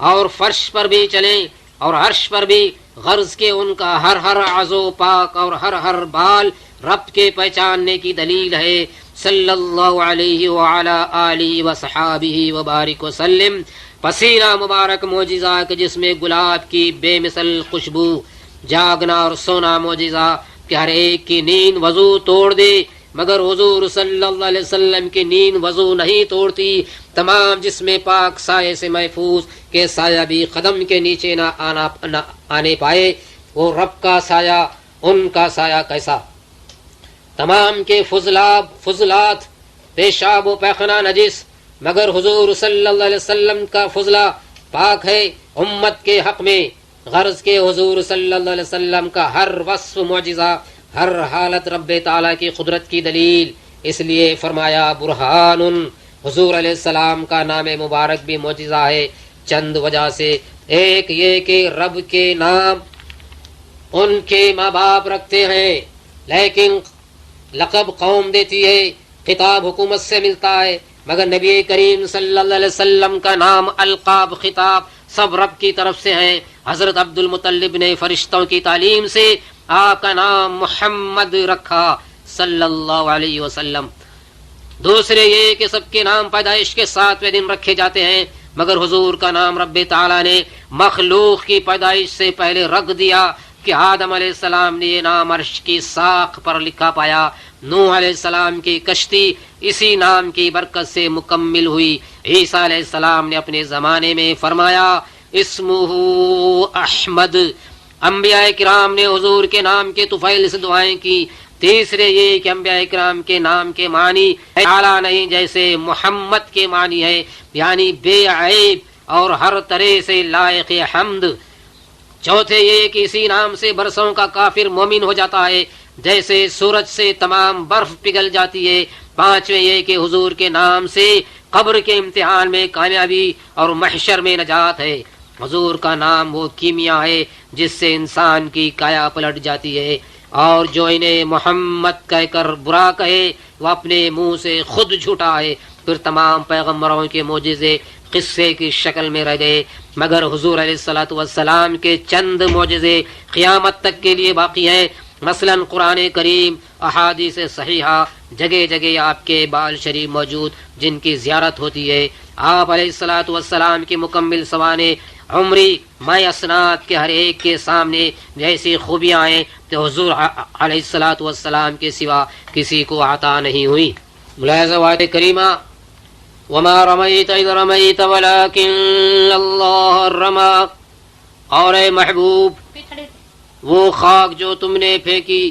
اور فرش پر بھی چلیں اور عرش پر بھی، غرض کے ان کا ہر عضو پاک اور ہر بال رب کے پہچاننے کی دلیل ہے۔ صلی اللہ علیہ وعلی آلہ وصحابہ وبارک وسلم۔ پسینہ مبارک معجزہ کہ جس میں گلاب کی بے مثل خوشبو، جاگنا اور سونا معجزہ کہ ہر ایک کی نیند وضو توڑ دے، مگر حضور صلی اللہ علیہ وسلم کی نیند وضو نہیں توڑتی۔ تمام جسم پاک سائے سے محفوظ کہ سایہ بھی قدم کے نیچے نہ آنے پائے۔ وہ رب کا سایہ، ان کا سایہ کیسا؟ تمام کے فضلات پیشاب و پیخانہ نجس، مگر حضور صلی اللہ علیہ وسلم کا فضلہ پاک ہے امت کے حق میں۔ غرض کے حضور صلی اللہ علیہ وسلم کا ہر وصف معجزہ، ہر حالت رب تعالیٰ کی قدرت کی دلیل، اس لیے فرمایا برہان۔ حضور علیہ السلام کا نام مبارک بھی معجزہ ہے چند وجہ سے۔ ایک یہ کہ رب کے نام ان کے ماں باپ رکھتے ہیں، لیکن لقب قوم دیتی ہے، خطاب حکومت سے ملتا ہے، مگر نبی کریم صلی اللہ علیہ وسلم کا نام، القاب، خطاب سب رب کی طرف سے ہیں۔ حضرت عبد المطلب نے فرشتوں کی تعلیم سے آپ کا نام محمد رکھا صلی اللہ علیہ وسلم۔ دوسرے یہ کہ سب کے نام پیدائش کے 7ویں دن رکھے جاتے ہیں، مگر حضور کا نام رب تعالیٰ نے مخلوق کی پیدائش سے پہلے رکھ دیا کہ آدم علیہ السلام نے یہ نام عرش کی ساق پر لکھا پایا، نوح علیہ السلام کی کشتی اسی نام کی برکت سے مکمل ہوئی، عیسیٰ علیہ السلام نے اپنے زمانے میں فرمایا اسمہ احمد۔ انبیاء کرام نے حضور کے نام کے طفیل سے دعائیں کی۔ تیسرے یہ کہ انبیاء کرام کے نام کے معنی اعلیٰ نہیں، جیسے محمد کے معنی ہے یعنی بے عیب اور ہر طرح سے لائق حمد۔ چوتھے یہ کہ اسی نام سے برسوں کا کافر مومن ہو جاتا ہے، جیسے سورج سے تمام برف پگھل جاتی ہے۔ پانچویں یہ کہ حضور کے نام سے قبر کے امتحان میں کامیابی اور محشر میں نجات ہے۔ حضور کا نام وہ کیمیا ہے جس سے انسان کی کایا پلٹ جاتی ہے، اور جو انہیں محمد کہہ کر برا کہے وہ اپنے منہ سے خود جھوٹا ہے۔ پھر تمام پیغمبروں کے معجزے قصے کی شکل میں رہ گئے، مگر حضور علیہ الصلوۃ والسلام کے چند معجزے قیامت تک کے لیے باقی ہیں۔ مثلا قرآن کریم، احادیث صحیحہ، جگہ جگہ آپ کے بال شریف موجود جن کی زیارت ہوتی ہے۔ آپ علیہ الصلوۃ والسلام کی مکمل سوانح عمری میں اسناد کے ہر ایک کے سامنے جیسی خوبیاں ہیں تو حضور علیہ الصلوۃ والسلام کے سوا کسی کو عطا نہیں ہوئی۔ ملاحظہ آیت کریمہ وما رمیت اذ رمیت ولکن اللہ رمی، اور اے محبوب وہ خاک جو تم نے پھینکی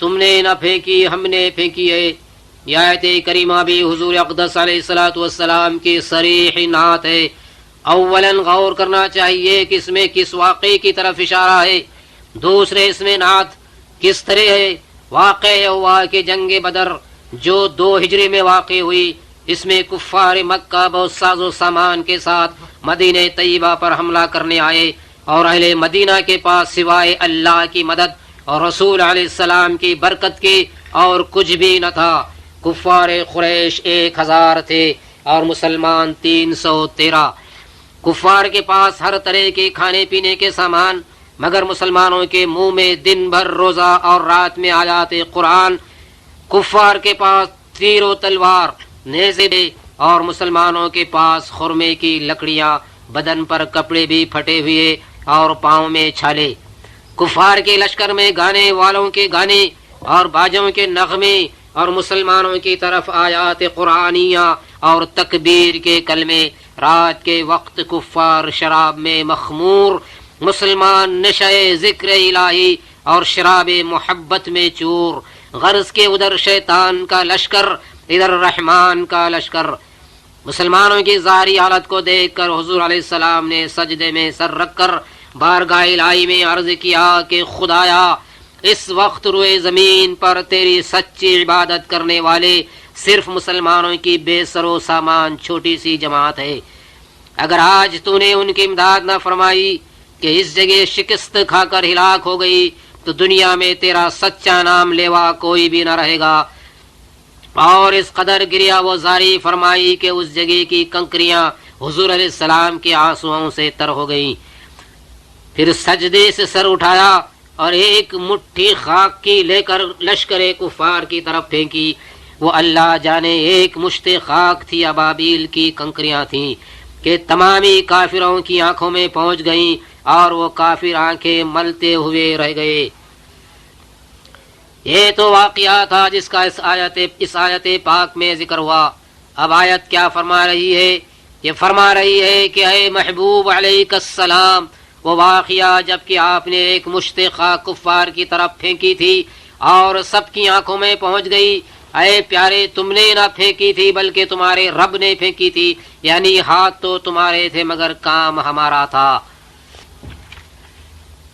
تم نے نہ پھینکی، ہم نے پھینکی ہے۔ یہ آیت کریمہ بھی حضور اقدس علیہ الصلوۃ والسلام کی صریح نعت ہے۔ اولا غور کرنا چاہیے کہ اس میں کس واقعے کی طرف اشارہ ہے، دوسرے اس میں نعت کس طرح ہے۔ واقع ہوا کہ جنگ بدر جو 2 ہجری میں واقع ہوئی، اس میں کفار مکہ بہت ساز و سامان کے ساتھ مدینہ طیبہ پر حملہ کرنے آئے، اور اہل مدینہ کے پاس سوائے اللہ کی مدد اور رسول علیہ السلام کی برکت کے اور کچھ بھی نہ تھا۔ کفار قریش 1000 تھے اور مسلمان 313۔ کفار کے پاس ہر طرح کے کھانے پینے کے سامان، مگر مسلمانوں کے منہ میں دن بھر روزہ اور رات میں آیات قرآن۔ کفار کے پاس تیر و تلوار، نیزے، اور مسلمانوں کے پاس خرمے کی لکڑیاں، بدن پر کپڑے بھی پھٹے ہوئے اور پاؤں میں چھالے۔ کفار کے لشکر میں گانے والوں کے گانے اور باجوں کے نغمے، اور مسلمانوں کی طرف آیات قرآنیہ اور تکبیر کے کلمے۔ رات کے وقت کفار شراب میں مخمور، مسلمان نشے ذکر الہی اور شراب محبت میں چور۔ غرض کے ادھر شیطان کا لشکر، ادھر رحمان کا لشکر۔ مسلمانوں کی ظاہری حالت کو دیکھ کر حضور علیہ السلام نے سجدے میں سر رکھ کر بارگاہ الہی میں عرض کیا کہ خدایا اس وقت روئے زمین پر تیری سچی عبادت کرنے والے صرف مسلمانوں کی بے سر و سامان چھوٹی سی جماعت ہے، اگر آج تو نے ان کی امداد نہ فرمائی کہ اس جگہ شکست کھا کر ہلاک ہو گئی تو دنیا میں تیرا سچا نام لیوا کوئی بھی نہ رہے گا۔ اور اس قدر گریا وہ جاری فرمائی کہ اس جگہ کی کنکریاں حضور علیہ السلام کے آنسوؤں سے تر ہو گئیں۔ پھر سجدے سے سر اٹھایا اور ایک مٹھی خاک کی لے کر لشکر کفار کی طرف پھینکی۔ وہ اللہ جانے ایک مشت خاک تھی، ابابیل کی کنکریاں تھیں کہ تمامی کافروں کی آنکھوں میں پہنچ گئیں اور وہ کافر آنکھیں ملتے ہوئے رہ گئے۔ یہ تو واقعہ تھا جس کا اس آیت پاک میں ذکر ہوا۔ اب آیت کیا فرما رہی ہے؟ یہ فرما رہی ہے کہ اے محبوب علیہ السلام، وہ واقعہ جب کہ آپ نے ایک مشت خاک کفار کی طرف پھینکی تھی اور سب کی آنکھوں میں پہنچ گئی، اے پیارے تم نے نہ پھینکی تھی بلکہ تمہارے رب نے پھینکی تھی، یعنی ہاتھ تو تمہارے تھے مگر کام ہمارا تھا۔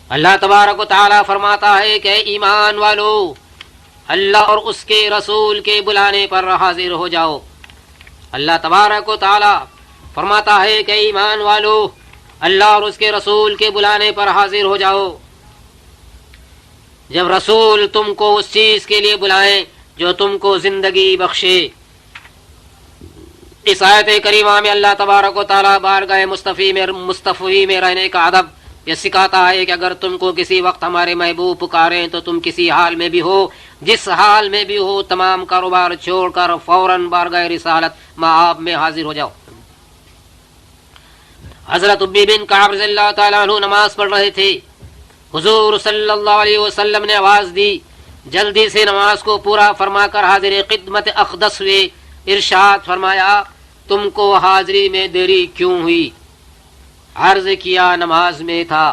اللہ تبارک و تعالی فرماتا ہے کہ ایمان والو، اللہ اور اس کے رسول کے بلانے پر حاضر ہو جاؤ۔ اللہ تبارک و تعالی فرماتا ہے کہ ایمان والو، اللہ اور اس کے رسول کے بلانے پر حاضر ہو جاؤ۔ جب رسول تم کو اس چیز کے لیے بلائیں جو تم کو زندگی بخشے۔ اس آیت کریمہ میں اللہ تبارک و تعالی بارگاہ مصطفی میں رہنے کا ادب یہ سکھاتا ہے کہ اگر تم کو کسی وقت ہمارے محبوب پکاریں تو تم کسی حال میں بھی ہو، جس حال میں بھی ہو، تمام کاروبار چھوڑ کر فوراً بارگاہ رسالت مآب میں حاضر ہو جاؤ۔ حضرت ابی بن کعب رضی اللہ تعالیٰ عنہ نماز پڑھ رہے تھے، حضور صلی اللہ علیہ وسلم نے آواز دی، جلدی سے نماز کو پورا فرما کر حاضر خدمت اقدس ہوئے۔ ارشاد فرمایا تم کو حاضری میں دیری کیوں ہوئی؟ عرض کیا نماز میں تھا۔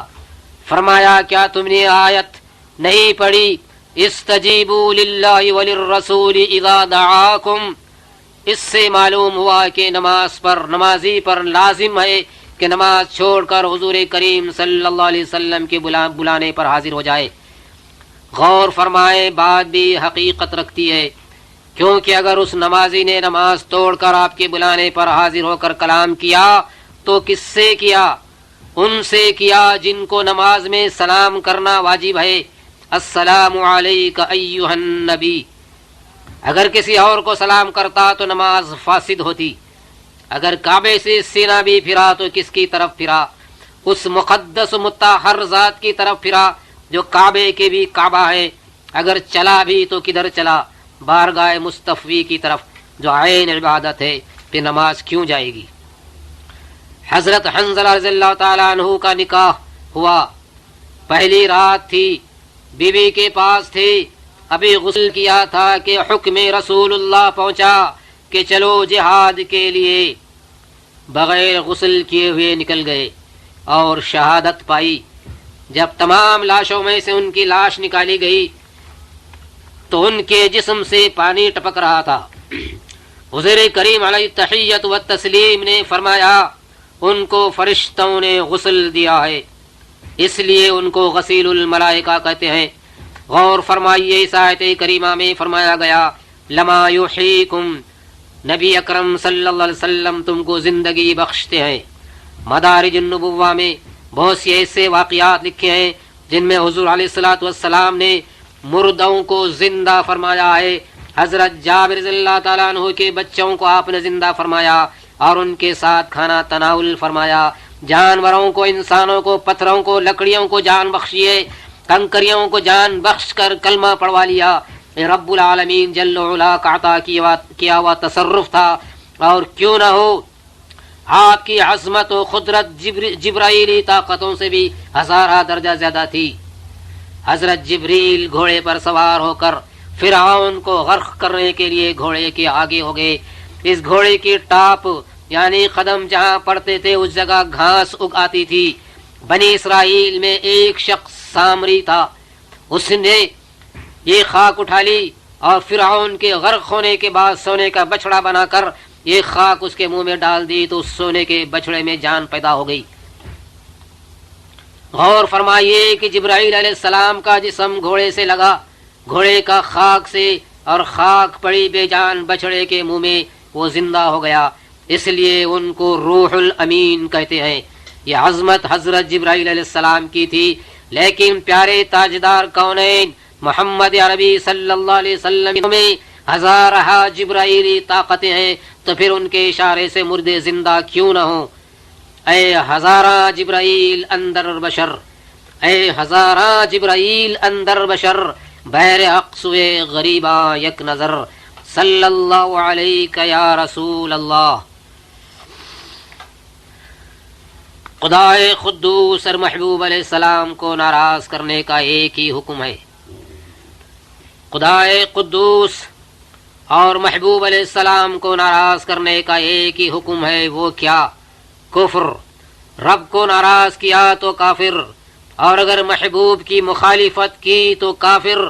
فرمایا کیا تم نے آیت نہیں پڑھی استجیبوا للہ وللرسول اذا دعاکم؟ اس سے معلوم ہوا کہ نمازی پر لازم ہے کہ نماز چھوڑ کر حضور کریم صلی اللہ علیہ وسلم کے بلانے پر حاضر ہو جائے۔ غور فرمائے، بات بھی حقیقت رکھتی ہے، کیونکہ اگر اس نمازی نے نماز توڑ کر آپ کے بلانے پر حاضر ہو کر کلام کیا تو کس سے کیا؟ ان سے کیا جن کو نماز میں سلام کرنا واجب ہے۔ السلام علیک ایھا النبی۔ اگر کسی اور کو سلام کرتا تو نماز فاسد ہوتی۔ اگر کعبے سے سینہ بھی پھرا تو کس کی طرف پھرا؟ اس مقدس مطہر ذات کی طرف پھرا جو کعبے کے بھی کعبہ ہے۔ اگر چلا بھی تو کدھر چلا؟ بارگاہ مصطفی کی طرف جو عین عبادت ہے، پھر نماز کیوں جائے گی؟ حضرت حنظلہ رضی اللہ تعالیٰ عنہ کا نکاح ہوا، پہلی رات تھی، بیوی کے پاس تھے، ابھی غسل کیا تھا کہ حکم رسول اللہ پہنچا کہ چلو جہاد کے لیے۔ بغیر غسل کیے ہوئے نکل گئے اور شہادت پائی۔ جب تمام لاشوں میں سے ان کی لاش نکالی گئی تو ان کے جسم سے پانی ٹپک رہا تھا۔ حضور کریم علیہ التحیۃ والتسلیم نے فرمایا ان کو فرشتوں نے غسل دیا ہے، اس لیے ان کو غسیل الملائکہ کہتے ہیں۔ غور فرمائیے، اس آیت کریمہ میں فرمایا گیا لما یحییکم، نبی اکرم صلی اللہ علیہ وسلم تم کو زندگی بخشتے ہیں۔ مدارج النبوہ میں بہت سے ایسے واقعات لکھے ہیں جن میں حضور علیہ الصلوۃ والسلام نے مردوں کو زندہ فرمایا ہے۔ حضرت جابر رضی اللہ تعالیٰ عنہ کے بچوں کو آپ نے زندہ فرمایا اور ان کے ساتھ کھانا تناول فرمایا۔ جانوروں کو، انسانوں کو، پتھروں کو، لکڑیوں کو جان بخشیے، کنکریوں کو جان بخش کر کلمہ پڑھوا لیا۔ رب العالمین جل وعلا کا عطا کیا ہوا تصرف تھا، اور کیوں نہ ہو آپ کی عظمت و قدرت جبرائیلی طاقتوں سے بھی ہزارہ درجہ زیادہ تھی۔ حضرت جبریل گھوڑے پر سوار ہو کر فرعون کو غرق کرنے کے لیے گھوڑے کے آگے ہو گئے۔ اس گھوڑے کی ٹاپ یعنی قدم جہاں پڑتے تھے اس جگہ گھاس اگ آتی تھی۔ بنی اسرائیل میں ایک شخص سامری تھا، اس نے یہ خاک اٹھا لی اور فرعون کے غرق ہونے کے بعد سونے کا بچڑا بنا کر یہ خاک اس کے منہ میں ڈال دی تو اس سونے کے بچڑے میں جان پیدا ہو گئی۔ غور فرمائیے کہ جبرائیل علیہ السلام کا جسم گھوڑے سے لگا، گھوڑے کا خاک سے، اور خاک پڑی بے جان بچڑے کے منہ میں وہ زندہ ہو گیا، اس لیے ان کو روح الامین کہتے ہیں۔ یہ عظمت حضرت جبرائیل علیہ السلام کی تھی، لیکن پیارے تاجدار کونین محمد عربی صلی اللہ علیہ وسلم میں ہزارہ جبرائیلی طاقتیں ہیں، تو پھر ان کے اشارے سے مردے زندہ کیوں نہ ہوں؟ اے ہزارہ جبرائیل اندر بشر، اے ہزارہ جبرائیل اندر بشر، بہر اقصوے غریبا یک نظر، صلی اللہ علیہ یا رسول اللہ۔ خدائے قدوس اور محبوب علیہ السلام کو ناراض کرنے کا ایک ہی حکم ہے۔ خدائے قدوس اور محبوب علیہ السلام کو ناراض کرنے کا ایک ہی حکم ہے، وہ کیا؟ کفر۔ رب کو ناراض کیا تو کافر، اور اگر محبوب کی مخالفت کی تو کافر۔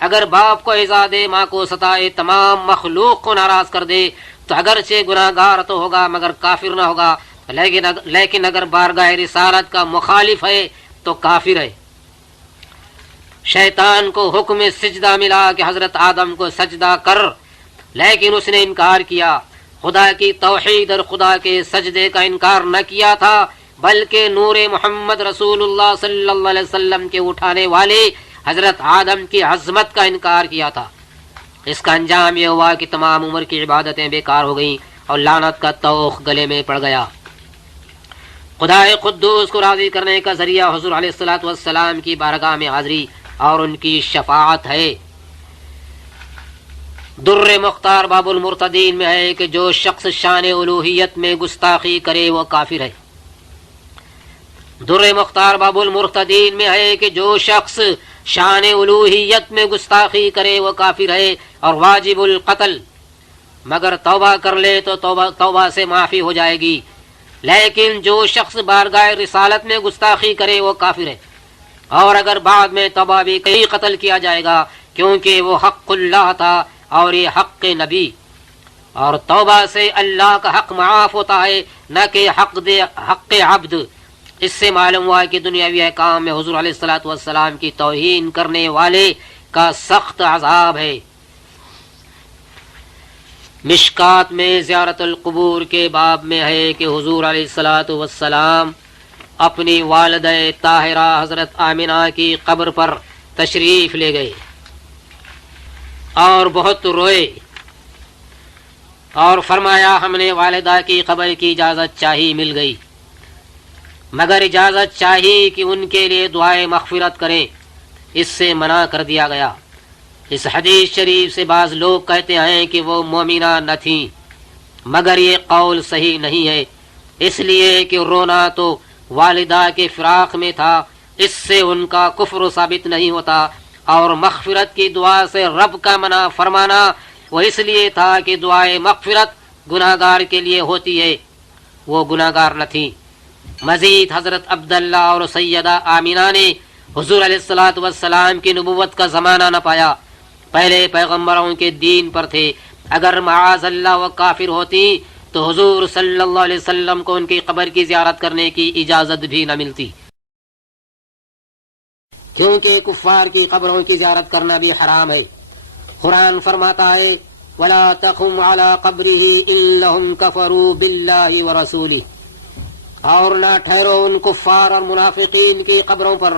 اگر باپ کو ایذا دے، ماں کو ستائے، تمام مخلوق کو ناراض کر دے تو اگرچہ گناہ گار تو ہوگا مگر کافر نہ ہوگا، لیکن اگر بارگاہ رسالت کا مخالف ہے تو کافر ہے۔ شیطان کو حکم سجدہ ملا کہ حضرت آدم کو سجدہ کر، لیکن اس نے انکار کیا۔ خدا کی توحید اور خدا کے سجدے کا انکار نہ کیا تھا، بلکہ نور محمد رسول اللہ صلی اللہ علیہ وسلم کے اٹھانے والے حضرت آدم کی عظمت کا انکار کیا تھا۔ اس کا انجام یہ ہوا کہ تمام عمر کی عبادتیں بیکار ہو گئیں اور لعنت کا طوق گلے میں پڑ گیا۔ خدا قدوس کو راضی کرنے کا ذریعہ حضور علیہ الصلوۃ والسلام کی بارگاہ میں حاضری اور ان کی شفاعت ہے۔ در مختار باب المرتدین میں ہے کہ جو شخص شان الوہیت میں گستاخی کرے وہ کافر ہے۔ در مختار باب المرتدین میں ہے کہ جو شخص شان الوہیت میں گستاخی کرے وہ کافر ہے اور واجب القتل، مگر توبہ کر لے تو توبہ سے معافی ہو جائے گی، لیکن جو شخص بارگاہ رسالت میں گستاخی کرے وہ کافر ہے، اور اگر بعد میں توبہ بھی کہیں قتل کیا جائے گا، کیونکہ وہ حق اللہ تھا اور یہ حق نبی، اور توبہ سے اللہ کا حق معاف ہوتا ہے نہ کہ حق عبد۔ اس سے معلوم ہوا کہ دنیاوی احکام میں حضور علیہ الصلوۃ والسلام کی توہین کرنے والے کا سخت عذاب ہے۔ مشکات میں زیارت القبور کے باب میں ہے کہ حضور علیہ الصلوۃ والسلام اپنی والدہ طاہرہ حضرت آمنہ کی قبر پر تشریف لے گئے اور بہت روئے اور فرمایا ہم نے والدہ کی قبر کی اجازت چاہی، مل گئی، مگر اجازت چاہی کہ ان کے لیے دعائے مغفرت کریں، اس سے منع کر دیا گیا۔ اس حدیث شریف سے بعض لوگ کہتے ہیں کہ وہ مومنہ نہ تھیں، مگر یہ قول صحیح نہیں ہے، اس لیے کہ رونا تو والدہ کے فراق میں تھا، اس سے ان کا کفر ثابت نہیں ہوتا، اور مغفرت کی دعا سے رب کا منع فرمانا وہ اس لیے تھا کہ دعائے مغفرت گناہ گار کے لیے ہوتی ہے، وہ گناہ گار نہ تھیں۔ مزید حضرت عبداللہ اور سیدہ آمینہ نے حضور علیہ الصلوۃ والسلام کی نبوت کا زمانہ نہ پایا، پہلے پیغمبروں کے دین پر تھے، اگر معاذ اللہ وہ کافر ہوتی تو حضور صلی اللہ علیہ وسلم کو ان کی قبر کی زیارت کرنے کی اجازت بھی نہ ملتی، کیونکہ کفار کی قبروں کی زیارت کرنا بھی حرام ہے۔ قرآن فرماتا ہے وَلَا تَقُمْ عَلَىٰ قَبْرِهِ إِنَّهُمْ كَفَرُوا بِاللَّهِ وَرَسُولِهِ، اور نہ ٹھہرو ان کفار اور منافقین کی قبروں پر،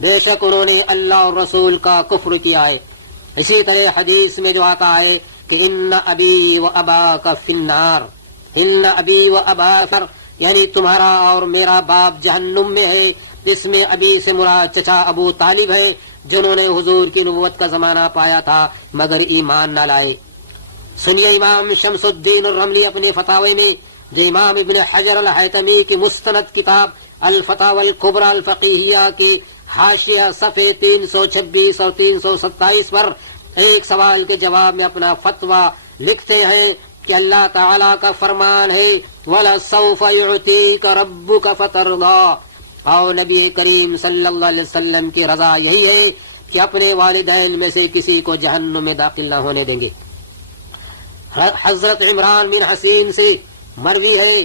بے شک انہوں نے اللہ اور رسول کا کفر کیا ہے۔ اسی طرح حدیث میں جو آتا ہے کہ ان ابی و اباک فی النار، ان ابی و اباک، یعنی تمہارا اور میرا باپ جہنم میں ہے۔ اس میں ابی سے مراد چچا ابو طالب ہے، جنہوں نے حضور کی نبوت کا زمانہ پایا تھا مگر ایمان نہ لائے۔ سنیے امام شمس الدین الرملی اپنے فتاوی میں، جو امام ابن حجر الحیتمی کی مستند کتاب الفتاوی الکبریٰ الفقیہیہ کی حاشیہ صفحے 326 اور 327 پر ایک سوال کے جواب میں اپنا فتویٰ لکھتے ہیں کہ اللہ تعالیٰ کا فرمان ہے وَلَسَوْفَ يُعْتِيكَ رَبُّكَ فَتَرْضَىٰ، اور نبی کریم صلی اللہ علیہ وسلم کی رضا یہی ہے کہ اپنے والدین میں سے کسی کو جہنم میں داخل نہ ہونے دیں گے۔ حضرت عمران بن حسین سے مروی ہے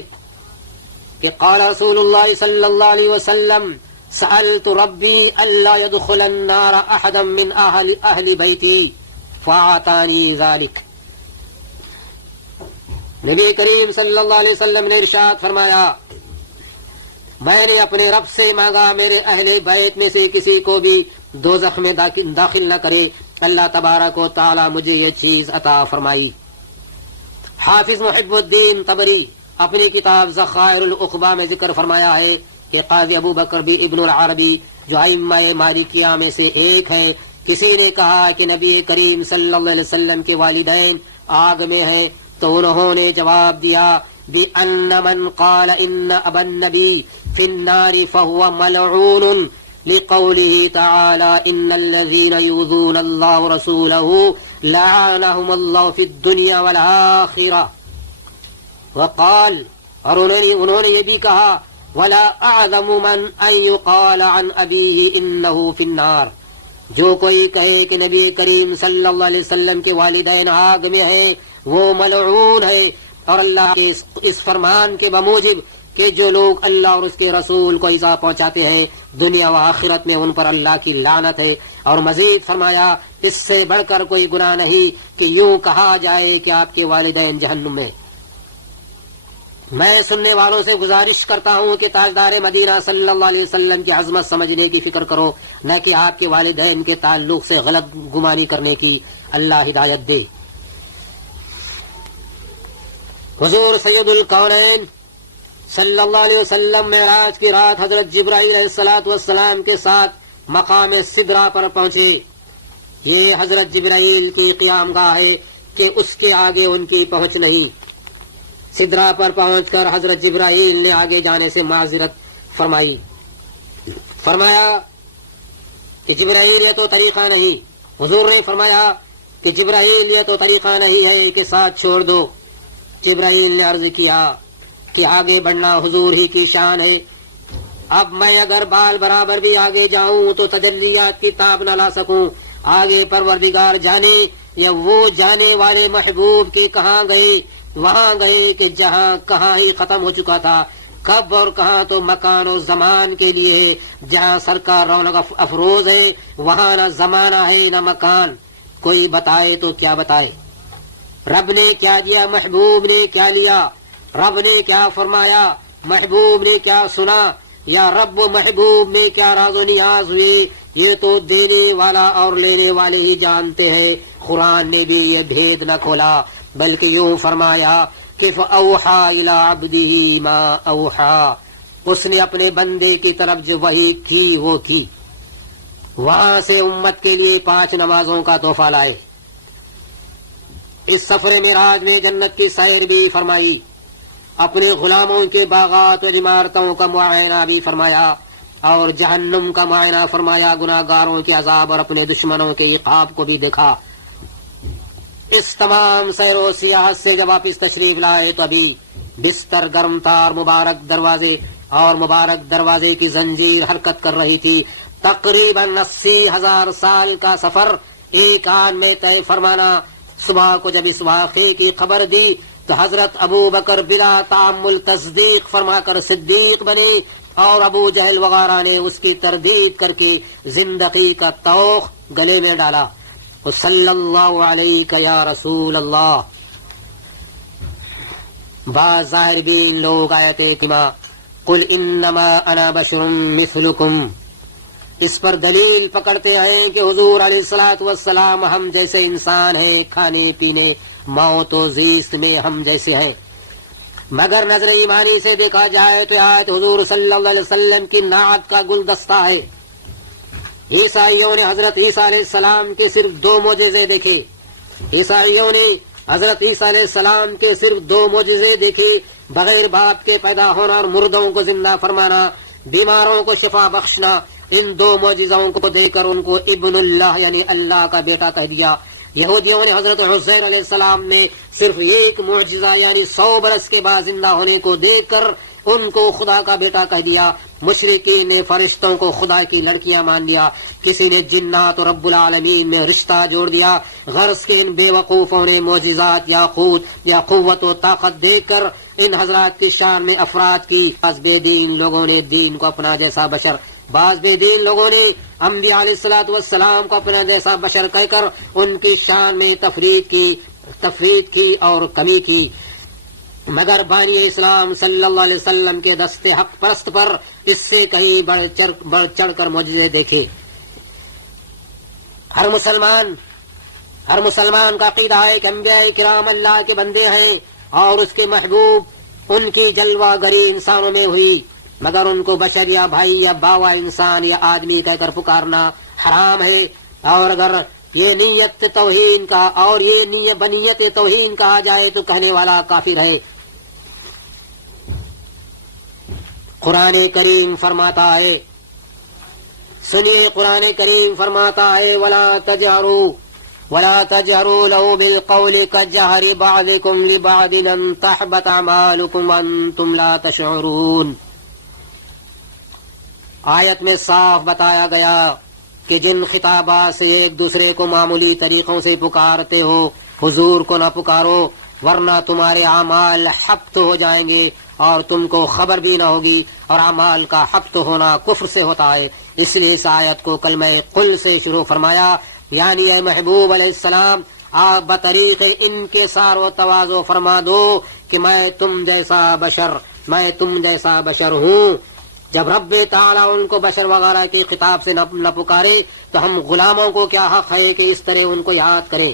کہ قال رسول اللہ صلی اللہ علیہ وسلم سألت ربی الا يدخل النار احدا من اہل بیتی فاعطانی ذلک۔ نبی کریم صلی اللہ علیہ وسلم نے ارشاد فرمایا، میں نے اپنے رب سے مانگا میرے اہل بیت میں سے کسی کو بھی دوزخ میں داخل نہ کرے، اللہ تبارک و تعالی مجھے یہ چیز عطا فرمائی۔ حافظ محب الدین طبری اپنی کتاب ذخائر العقبہ میں ذکر فرمایا ہے کہ قاضی ابو بکر بھی ابن العربی جو ائمہ مالکیہ میں سے ایک ہے، کسی نے کہا کہ نبی کریم صلی اللہ علیہ وسلم کے والدین آگ میں ہیں، تو انہوں نے جواب دیا بِأَنَّ مَنْ قَالَ إِنَّ أَبَا النَّبِيِّ فِي النَّارِ فَهُوَ مَلْعُونٌ لِقَوْلِهِ تَعَالَى إِنَّ الَّذِينَ يُؤْذُونَ اللَّهَ وَرَسُولَهُ لَعَنَهُمُ اللَّهُ فِي الدُّنْيَا وَالْآخِرَةِ۔ وقال، اور انہوں نے یہ بھی کہا وَلَا أَعْظَمُ مَنْ أَنْ يُقَالَ عَنْ أَبِيهِ إِنَّهُ فِي النَّارِ۔ جو کوئی کہے کہ نبی کریم صلی اللہ علیہ وسلم کے والدین آگ میں ہیں وہ ملعون ہے، اور اللہ کے اس فرمان کے بموجب کہ جو لوگ اللہ اور اس کے رسول کو ایذا پہنچاتے ہیں دنیا و آخرت میں ان پر اللہ کی لعنت ہے۔ اور مزید فرمایا اس سے بڑھ کر کوئی گناہ نہیں کہ یوں کہا جائے کہ آپ کے والدین جہنم میں۔ میں سننے والوں سے گزارش کرتا ہوں کہ تاجدار مدینہ صلی اللہ علیہ وسلم کی عظمت سمجھنے کی فکر کرو، نہ کہ آپ کے والدین کے تعلق سے غلط گمانی کرنے کی۔ اللہ ہدایت دے۔ حضور سید الکونین صلی اللہ علیہ وسلم معراج کی رات حضرت جبرائیل علیہ السلام کے ساتھ مقام سدرہ پر پہنچے۔ یہ حضرت جبرائیل کی قیام گاہ ہے کہ اس کے آگے ان کی پہنچ نہیں۔ سدرہ پر پہنچ کر حضرت جبرائیل نے آگے جانے سے معذرت فرمائی، فرمایا کہ جبرائیل یہ تو طریقہ نہیں۔ حضور نے فرمایا کہ جبرائیل یہ تو طریقہ نہیں ہے کہ ساتھ چھوڑ دو۔ جبرائیل نے عرض کیا کہ آگے بڑھنا حضور ہی کی شان ہے، اب میں اگر بال برابر بھی آگے جاؤں تو تجلیات کی تاب نہ لا سکوں۔ آگے پروردگار جانے یا وہ جانے والے محبوب کے کہاں گئے، وہاں گئے کہ جہاں کہاں ہی ختم ہو چکا تھا، کب اور کہاں تو مکان و زمان کے لیے ہے۔ جہاں سرکار رونق افروز ہے وہاں نہ زمانہ ہے نہ مکان، کوئی بتائے تو کیا بتائے۔ رب نے کیا دیا، محبوب نے کیا لیا، رب نے کیا فرمایا، محبوب نے کیا سنا، یا رب و محبوب میں کیا راز و نیاز ہوئے، یہ تو دینے والا اور لینے والے ہی جانتے ہیں۔ قرآن نے بھی یہ بھید نہ کھولا بلکہ یوں فرمایا کہ فَأَوْحَا إِلَىٰ عَبْدِهِ مَا أَوْحَا، اس نے اپنے بندے کی طرف جو وحی کی وہ کی۔ وہاں سے امت کے لیے 5 نمازوں کا تحفہ لائے۔ اس سفر معراج میں جنت کی سیر بھی فرمائی، اپنے غلاموں کے باغات اور عمارتوں کا معائنہ بھی فرمایا، اور جہنم کا معائنہ فرمایا، گناہگاروں کے عذاب اور اپنے دشمنوں کے عقاب کو بھی دیکھا۔ اس تمام سیر و سیاحت سے جب واپس تشریف لائے تو ابھی بستر گرم تار مبارک دروازے اور مبارک دروازے کی زنجیر حرکت کر رہی تھی۔ تقریباً 80,000 سال کا سفر ایک آن میں طے فرمانا۔ صبح کو جب اس واقعے کی خبر دی تو حضرت ابو بکر بلا تعمل تصدیق فرما کر صدیق بنے، اور ابو جہل وغیرہ نے اس کی تردید کر کے زندگی کا توق گلے میں ڈالا۔ صلی اللہ علیہ یا رسول اللہ۔ بعض ظاہر بین لوگ آیت اتما قل انما انا بشر مثلکم، اس پر دلیل پکڑتے ہیں کہ حضور علیہ الصلوۃ والسلام ہم جیسے انسان ہیں، کھانے پینے موت و زیست میں ہم جیسے ہیں۔ مگر نظر ایمانی سے دیکھا جائے تو آیت حضور صلی اللہ علیہ وسلم کی نعت کا گلدستہ ہے۔ عیسائیوں نے حضرت عیسیٰ علیہ السلام کے صرف 2 معجزے دیکھے۔ عیسائیوں نے حضرت عیسیٰ علیہ السلام کے صرف 2 معجزے دیکھے، بغیر باپ کے پیدا ہونا اور مردوں کو زندہ فرمانا، بیماروں کو شفا بخشنا۔ ان 2 معجزوں کو دے کر ان کو ابن اللہ یعنی اللہ کا بیٹا کہہ دیا۔ یہودیوں نے حضرت عزیر علیہ السلام میں صرف 1 معجزہ یعنی 100 برس کے بعد زندہ ہونے کو دیکھ کر ان کو خدا کا بیٹا کہہ دیا۔ مشرکین نے فرشتوں کو خدا کی لڑکیاں مان لیا، کسی نے جنات اور رب العالمین میں رشتہ جوڑ دیا۔ غرض کے ان بے وقوفوں نے معجزات یا قوت و طاقت دے کر ان حضرات کی شان میں افراد کی۔ بعض بے دین لوگوں نے دین کو اپنا جیسا بشر، بعض بے دین لوگوں نے انبیاء علیہ الصلوۃ والسلام کو اپنا جیسا بشر کہہ کر ان کی شان میں تفرید کی اور کمی کی، مگر بانی اسلام صلی اللہ علیہ وسلم کے دست حق پرست پر اس سے کہیں بڑھ چڑھ کر معجزے دیکھے۔ ہر مسلمان کا عقیدہ ہے کہ انبیاء کرام اللہ کے بندے ہیں اور اس کے محبوب، ان کی جلوہ گری انسانوں میں ہوئی، مگر ان کو بشر یا بھائی یا باوا انسان یا آدمی کہہ کر پکارنا حرام ہے۔ اور اگر یہ نیت توہین کا اور یہ بنیت توہین کہا جائے تو کہنے والا کافر ہے۔ قرآن کریم فرماتا ہے، سنیے قرآن کریم فرماتا ہے وَلَا تَجْهَرُوا لَهُ بِالْقَوْلِ كَجَهْرِ بَعْضِكُمْ لِبَعْضٍ أَن تَحْبَطَ أَعْمَالُكُمْ وَأَنتُمْ لَا تَشْعُرُونَ۔ آیت میں صاف بتایا گیا کہ جن خطابات سے ایک دوسرے کو معمولی طریقوں سے پکارتے ہو، حضور کو نہ پکارو ورنہ تمہارے اعمال حبط ہو جائیں گے اور تم کو خبر بھی نہ ہوگی، اور اعمال کا حبط ہونا کفر سے ہوتا ہے۔ اس لیے اس آیت کو کلمہ قل سے شروع فرمایا، یعنی اے محبوب علیہ السلام آپ بطریق انکسار و تواضع فرما دو کہ میں تم جیسا بشر ہوں۔ جب رب تعالیٰ ان کو بشر وغیرہ کی خطاب سے نہ پکارے تو ہم غلاموں کو کیا حق ہے کہ اس طرح ان کو یاد کریں۔